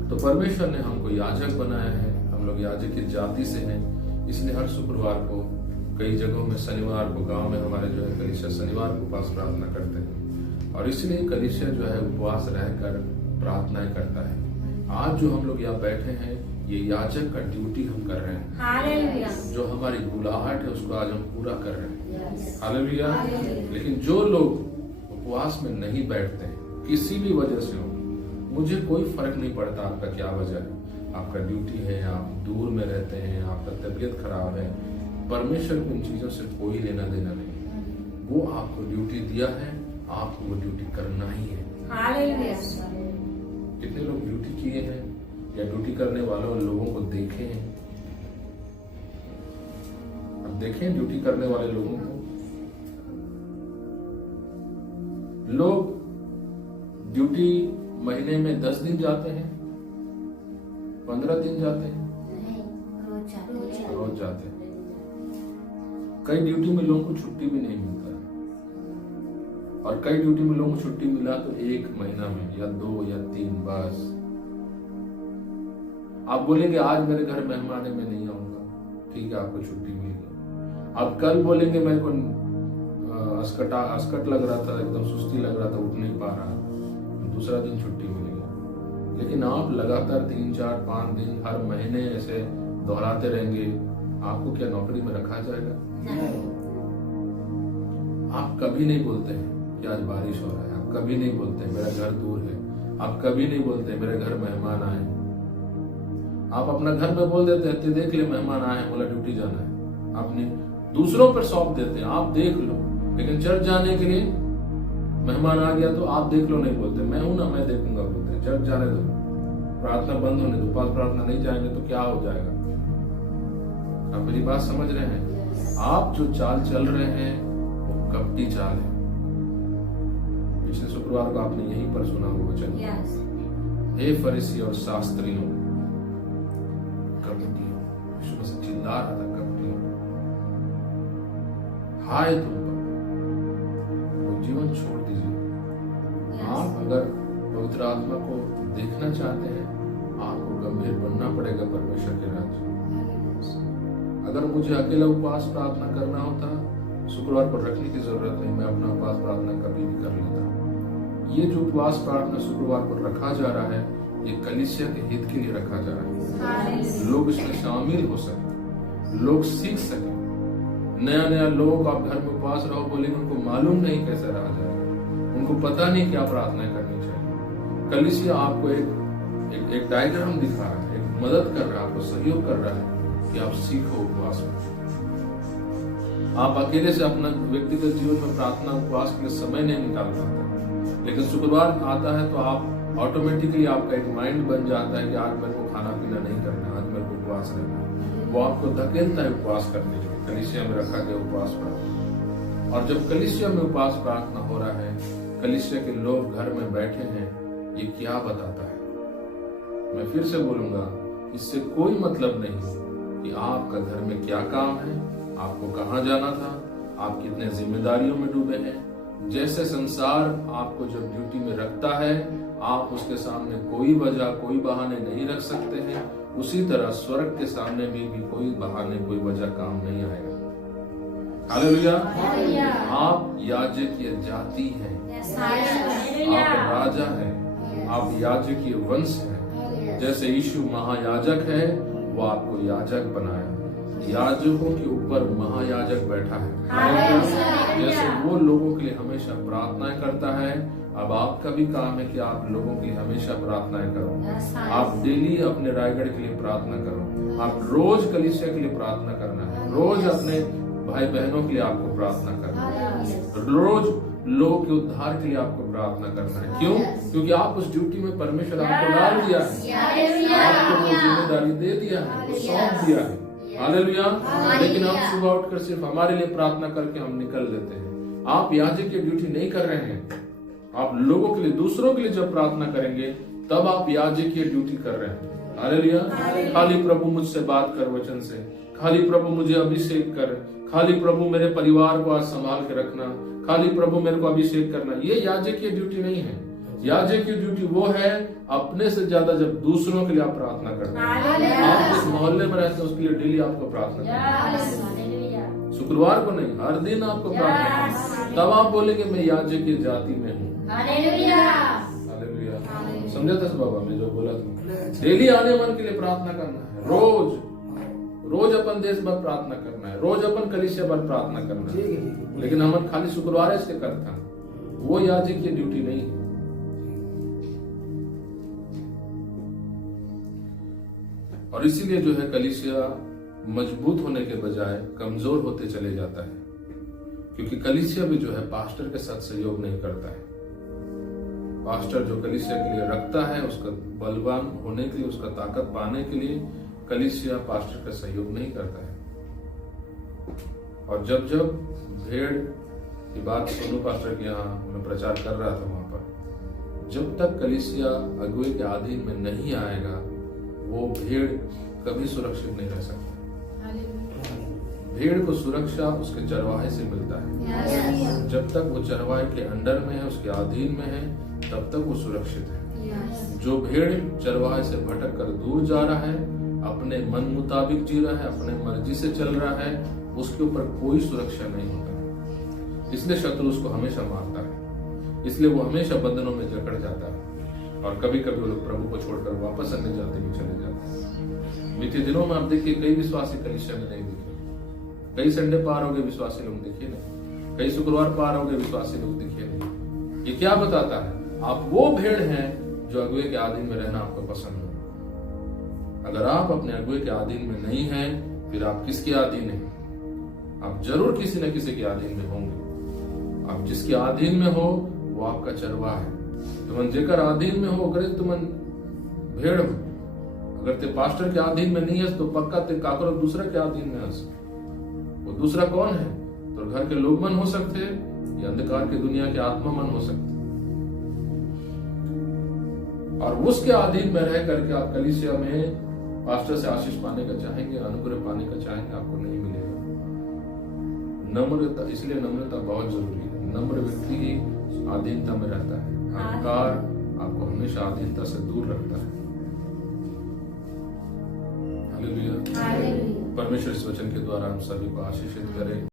तो परमेश्वर ने हमको याजक बनाया है, हम लोग याजक की जाति से हैं, इसलिए हर शुक्रवार को, कई जगहों में शनिवार को, गांव में हमारे जो है कलीसिया शनिवार को उपवास प्रार्थना करते हैं। और इसलिए कलीसिया जो है उपवास रहकर प्रार्थनाएं करता है। आज जो हम लोग यहाँ बैठे हैं, ये याजक का ड्यूटी हम कर रहे हैं। हालेलुया। जो हमारी बुलाहट है उसको आज हम पूरा कर रहे हैं। Yes. हालेलुया। हालेलुया। लेकिन जो लोग उपवास में नहीं बैठते किसी भी वजह से हो, मुझे कोई फर्क नहीं पड़ता आपका क्या वजह है, आपका ड्यूटी है, आप दूर में रहते हैं, आपका तबीयत खराब है, परमेश्वर को इन चीजों से कोई लेना देना नहीं। वो आपको ड्यूटी दिया है, आपको वो ड्यूटी करना ही है। हालेलुया। कितने लोग ड्यूटी किए हैं या ड्यूटी करने वालों लोगों को देखे हैं? अब देखें ड्यूटी करने वाले लोगों को। लोग ड्यूटी महीने में 10 दिन जाते हैं, 15 दिन जाते हैं, रोज जाते हैं। कई ड्यूटी में लोगों को छुट्टी भी नहीं मिलता है, और कई ड्यूटी में लोगों को छुट्टी मिला तो 1 महीना में या 2 या 3 बस। आप बोलेंगे आज मेरे घर मेहमान है, मैं नहीं आऊंगा, ठीक है, आपको छुट्टी मिल गई। आप कल बोलेंगे मेरे को अस्कट लग रहा था, एकदम सुस्ती लग रहा था, उठ नहीं पा रहा, दूसरा दिन छुट्टी मिलेगी। लेकिन आप लगातार 3, 4, 5 दिन हर महीने ऐसे दोहराते रहेंगे, आपको क्या नौकरी में रखा जाएगा? आप कभी नहीं बोलते हैं कि आज बारिश हो रहा है, आप कभी नहीं बोलते मेरा घर दूर है, आप कभी नहीं बोलते मेरे घर मेहमान आए। आप अपना घर में बोल देते हैं देख ले मेहमान आए हैं, बोला ड्यूटी जाना है, आपने दूसरों पर सौंप देते हैं, आप देख लो। लेकिन चर्च जाने के लिए मेहमान आ गया तो आप देख लो नहीं बोलते, मैं हूं ना, मैं देखूंगा बोलते। चर्च जाने दो, प्रार्थना बंद होने दो, पास प्रार्थना नहीं जाएंगे तो क्या हो जाएगा? आप मेरी बात समझ रहे हैं? आप जो चाल चल रहे हैं वो कपटी चाल है। पिछले शुक्रवार को आपने यहीं पर सुना वो वचन, हे फरीसी और शास्त्रियों, कपटियों, यीशु मसीह चिल्ला रहा था, कपटियों, हाय तुम पर, वो जीवन छोड़ दीजिए। आप अगर पवित्र आत्मा को देखना चाहते हैं, आपको गंभीर बनना पड़ेगा परमेश्वर के राज्य। अगर मुझे अकेला उपवास प्रार्थना करना होता, शुक्रवार पर रखने की जरूरत नहीं, मैं अपना उपवास प्रार्थना कभी भी कर लेता। ये जो उपवास प्रार्थना शुक्रवार पर रखा जा रहा है, ये कलीसिया के हित के लिए रखा जा रहा है, लोग इसमें शामिल हो सके, लोग सीख सके। नया लोग आप घर में उपवास रहो बोलेंगे, उनको मालूम नहीं कैसे रहा जाएगा, उनको पता नहीं क्या प्रार्थना करनी चाहिए। कलीसिया आपको एक डायग्राम दिखा रहा है, एक मदद कर रहा है, आपको सहयोग कर रहा है कि आप सीखो उपवास में। आप अकेले से अपना व्यक्तिगत जीवन में प्रार्थना उपवास के लिए समय नहीं निकाल पाते, लेकिन शुक्रवार आता है तो आप ऑटोमेटिकली आपका एक माइंड बन जाता है कि आज मेरे को खाना पीना नहीं करना, आज मेरे को उपवास रहना है। वो आपको धकेलता है उपवास करने के लिए। कलीसिया में रखा गया उपवास प्रार्थना, और जब कलीसिया में उपवास प्रार्थना हो रहा है, कलीसिया के लोग घर में बैठे हैं, ये क्या बताता है? मैं फिर से बोलूंगा, इससे कोई मतलब नहीं कि आपका घर में क्या काम है, आपको कहाँ जाना था, आप कितने जिम्मेदारियों में डूबे हैं। जैसे संसार आपको जब ड्यूटी में रखता है, आप उसके सामने कोई वजह, कोई बहाने नहीं रख सकते हैं, उसी तरह स्वर्ग के सामने भी कोई बहाने, कोई वजह काम नहीं आएगा। हालेलुया। आप याजकीय जाति हैं, आप राजा हैं, आप याजकीय वंश हैं। जैसे यीशु महायाजक है, वो आपको याजक बनाया, याजकों के ऊपर महायाजक बैठा है। जैसे वो लोगों के लिए हमेशा प्रार्थनाएं करता है, अब आपका भी काम है कि आप लोगों के लिए हमेशा प्रार्थनाएं करो। आप डेली अपने रायगढ़ के लिए प्रार्थना करो, आप रोज कलीसिया के लिए प्रार्थना करना है, रोज अपने भाई बहनों के लिए आपको प्रार्थना करना है, रोज लोगों के उद्धार के लिए आपको प्रार्थना करना है। क्यों? क्योंकि आप उस ड्यूटी में परमेश्वर आपको डाल दिया है, आपको वो जिम्मेदारी दे दिया है, वो सौंप दिया है। हालेलुया। लेकिन हम सुबह उठकर सिर्फ हमारे लिए प्रार्थना करके हम निकल देते हैं। आप याजक की ड्यूटी नहीं कर रहे हैं, आप लोगों के लिए, दूसरों के लिए जब प्रार्थना करेंगे तब आप याजक की ड्यूटी कर रहे हैं। हालेलुया। खाली प्रभु मुझसे बात कर वचन से, खाली प्रभु मुझे अभिषेक कर, खाली प्रभु मेरे परिवार को आज संभाल के रखना, खाली प्रभु मेरे को अभिषेक करना, ये याजक की ड्यूटी नहीं है। याजक की ड्यूटी वो है, अपने से ज्यादा जब दूसरों के लिए आप प्रार्थना करते हैं। आप जिस मोहल्ले में रहते हैं उसके लिए डेली आपको प्रार्थना करना, शुक्रवार को नहीं, हर दिन आपको प्रार्थना करना। तब आप बोलेंगे मैं याजक की जाति में हूँ। हालेलुया। समझा था बाबा मैं जो बोला था? डेली आने मन के लिए प्रार्थना करना है, रोज अपन देश भर प्रार्थना करना है, रोज अपन कलीसिया भर प्रार्थना करना है। लेकिन हम खाली शुक्रवार इसके करते हैं, वो याजक की ड्यूटी नहीं है। और इसीलिए जो है कलीसिया मजबूत होने के बजाय कमजोर होते चले जाता है, क्योंकि कलीसिया भी जो है पास्टर के साथ सहयोग नहीं करता है। पास्टर जो कलीसिया के लिए रखता है, उसका बलवान होने के लिए, उसका ताकत पाने के लिए कलीसिया पास्टर का सहयोग नहीं करता है। और जब जब भेड़ की बात सोनू पास्टर के यहाँ मैं प्रचार कर रहा था, वहां पर जब तक कलीसिया अगुवे के अधीन में नहीं आएगा, वो भेड़ कभी सुरक्षित नहीं रह सकता। भेड़ को सुरक्षा उसके चरवाहे से मिलता है। जब तक वो चरवाहे के अंडर में है, उसके अधीन में है, तब तक वो सुरक्षित है। जो भेड़ चरवाहे से भटक कर दूर जा रहा है, अपने मन मुताबिक जी रहा है, अपने मर्जी से चल रहा है, उसके ऊपर कोई सुरक्षा नहीं होता। इसलिए शत्रु उसको हमेशा मारता है, इसलिए वो हमेशा बंधनों में जकड़ जाता है। और कभी कभी वो लोग प्रभु को छोड़कर वापस अन्य जाति में चले जाते हैं। बीते दिनों में आप देखिए कई विश्वासी कलीसिया में नहीं दिखे, कई संडे पार हो गए विश्वासी लोग दिखे नहीं, कई शुक्रवार पार हो गए विश्वासी लोग दिखे नहीं। ये क्या बताता है? आप वो भेड़ हैं जो अगुवे के अधीन में रहना आपको पसंद हो। अगर आप अपने अगुवे के अधीन में नहीं हैं, फिर आप किसके अधीन हैं? आप जरूर किसी न किसी के अधीन में होंगे। आप जिसके अधीन में हो वो आपका चरवाहा है। तुमन जेकर अधीन में हो, अगर तुमन भेड़ हो, अगर ते पास्टर के अधीन में नहीं है तो पक्का ते काकरो दूसरा के अधीन में हंस। वो दूसरा कौन है? तो घर के लोग मन हो सकते हैं, या अंधकार की दुनिया के आत्मा मन हो सकते। और उसके अधीन में रह करके आप कलीसिया में पास्टर से आशीष पाने का चाहेंगे, अनुग्रह पाने का चाहेंगे, आपको नहीं मिलेगा। नम्रता, इसलिए नम्रता बहुत जरूरी है। नम्र व्यक्ति ही अधीनता में रहता है। अहंकार आपको हमेशा अधीनता से दूर रखता है। हालेलुया। परमेश्वर इस वचन के द्वारा हम सभी को आशीषित करे।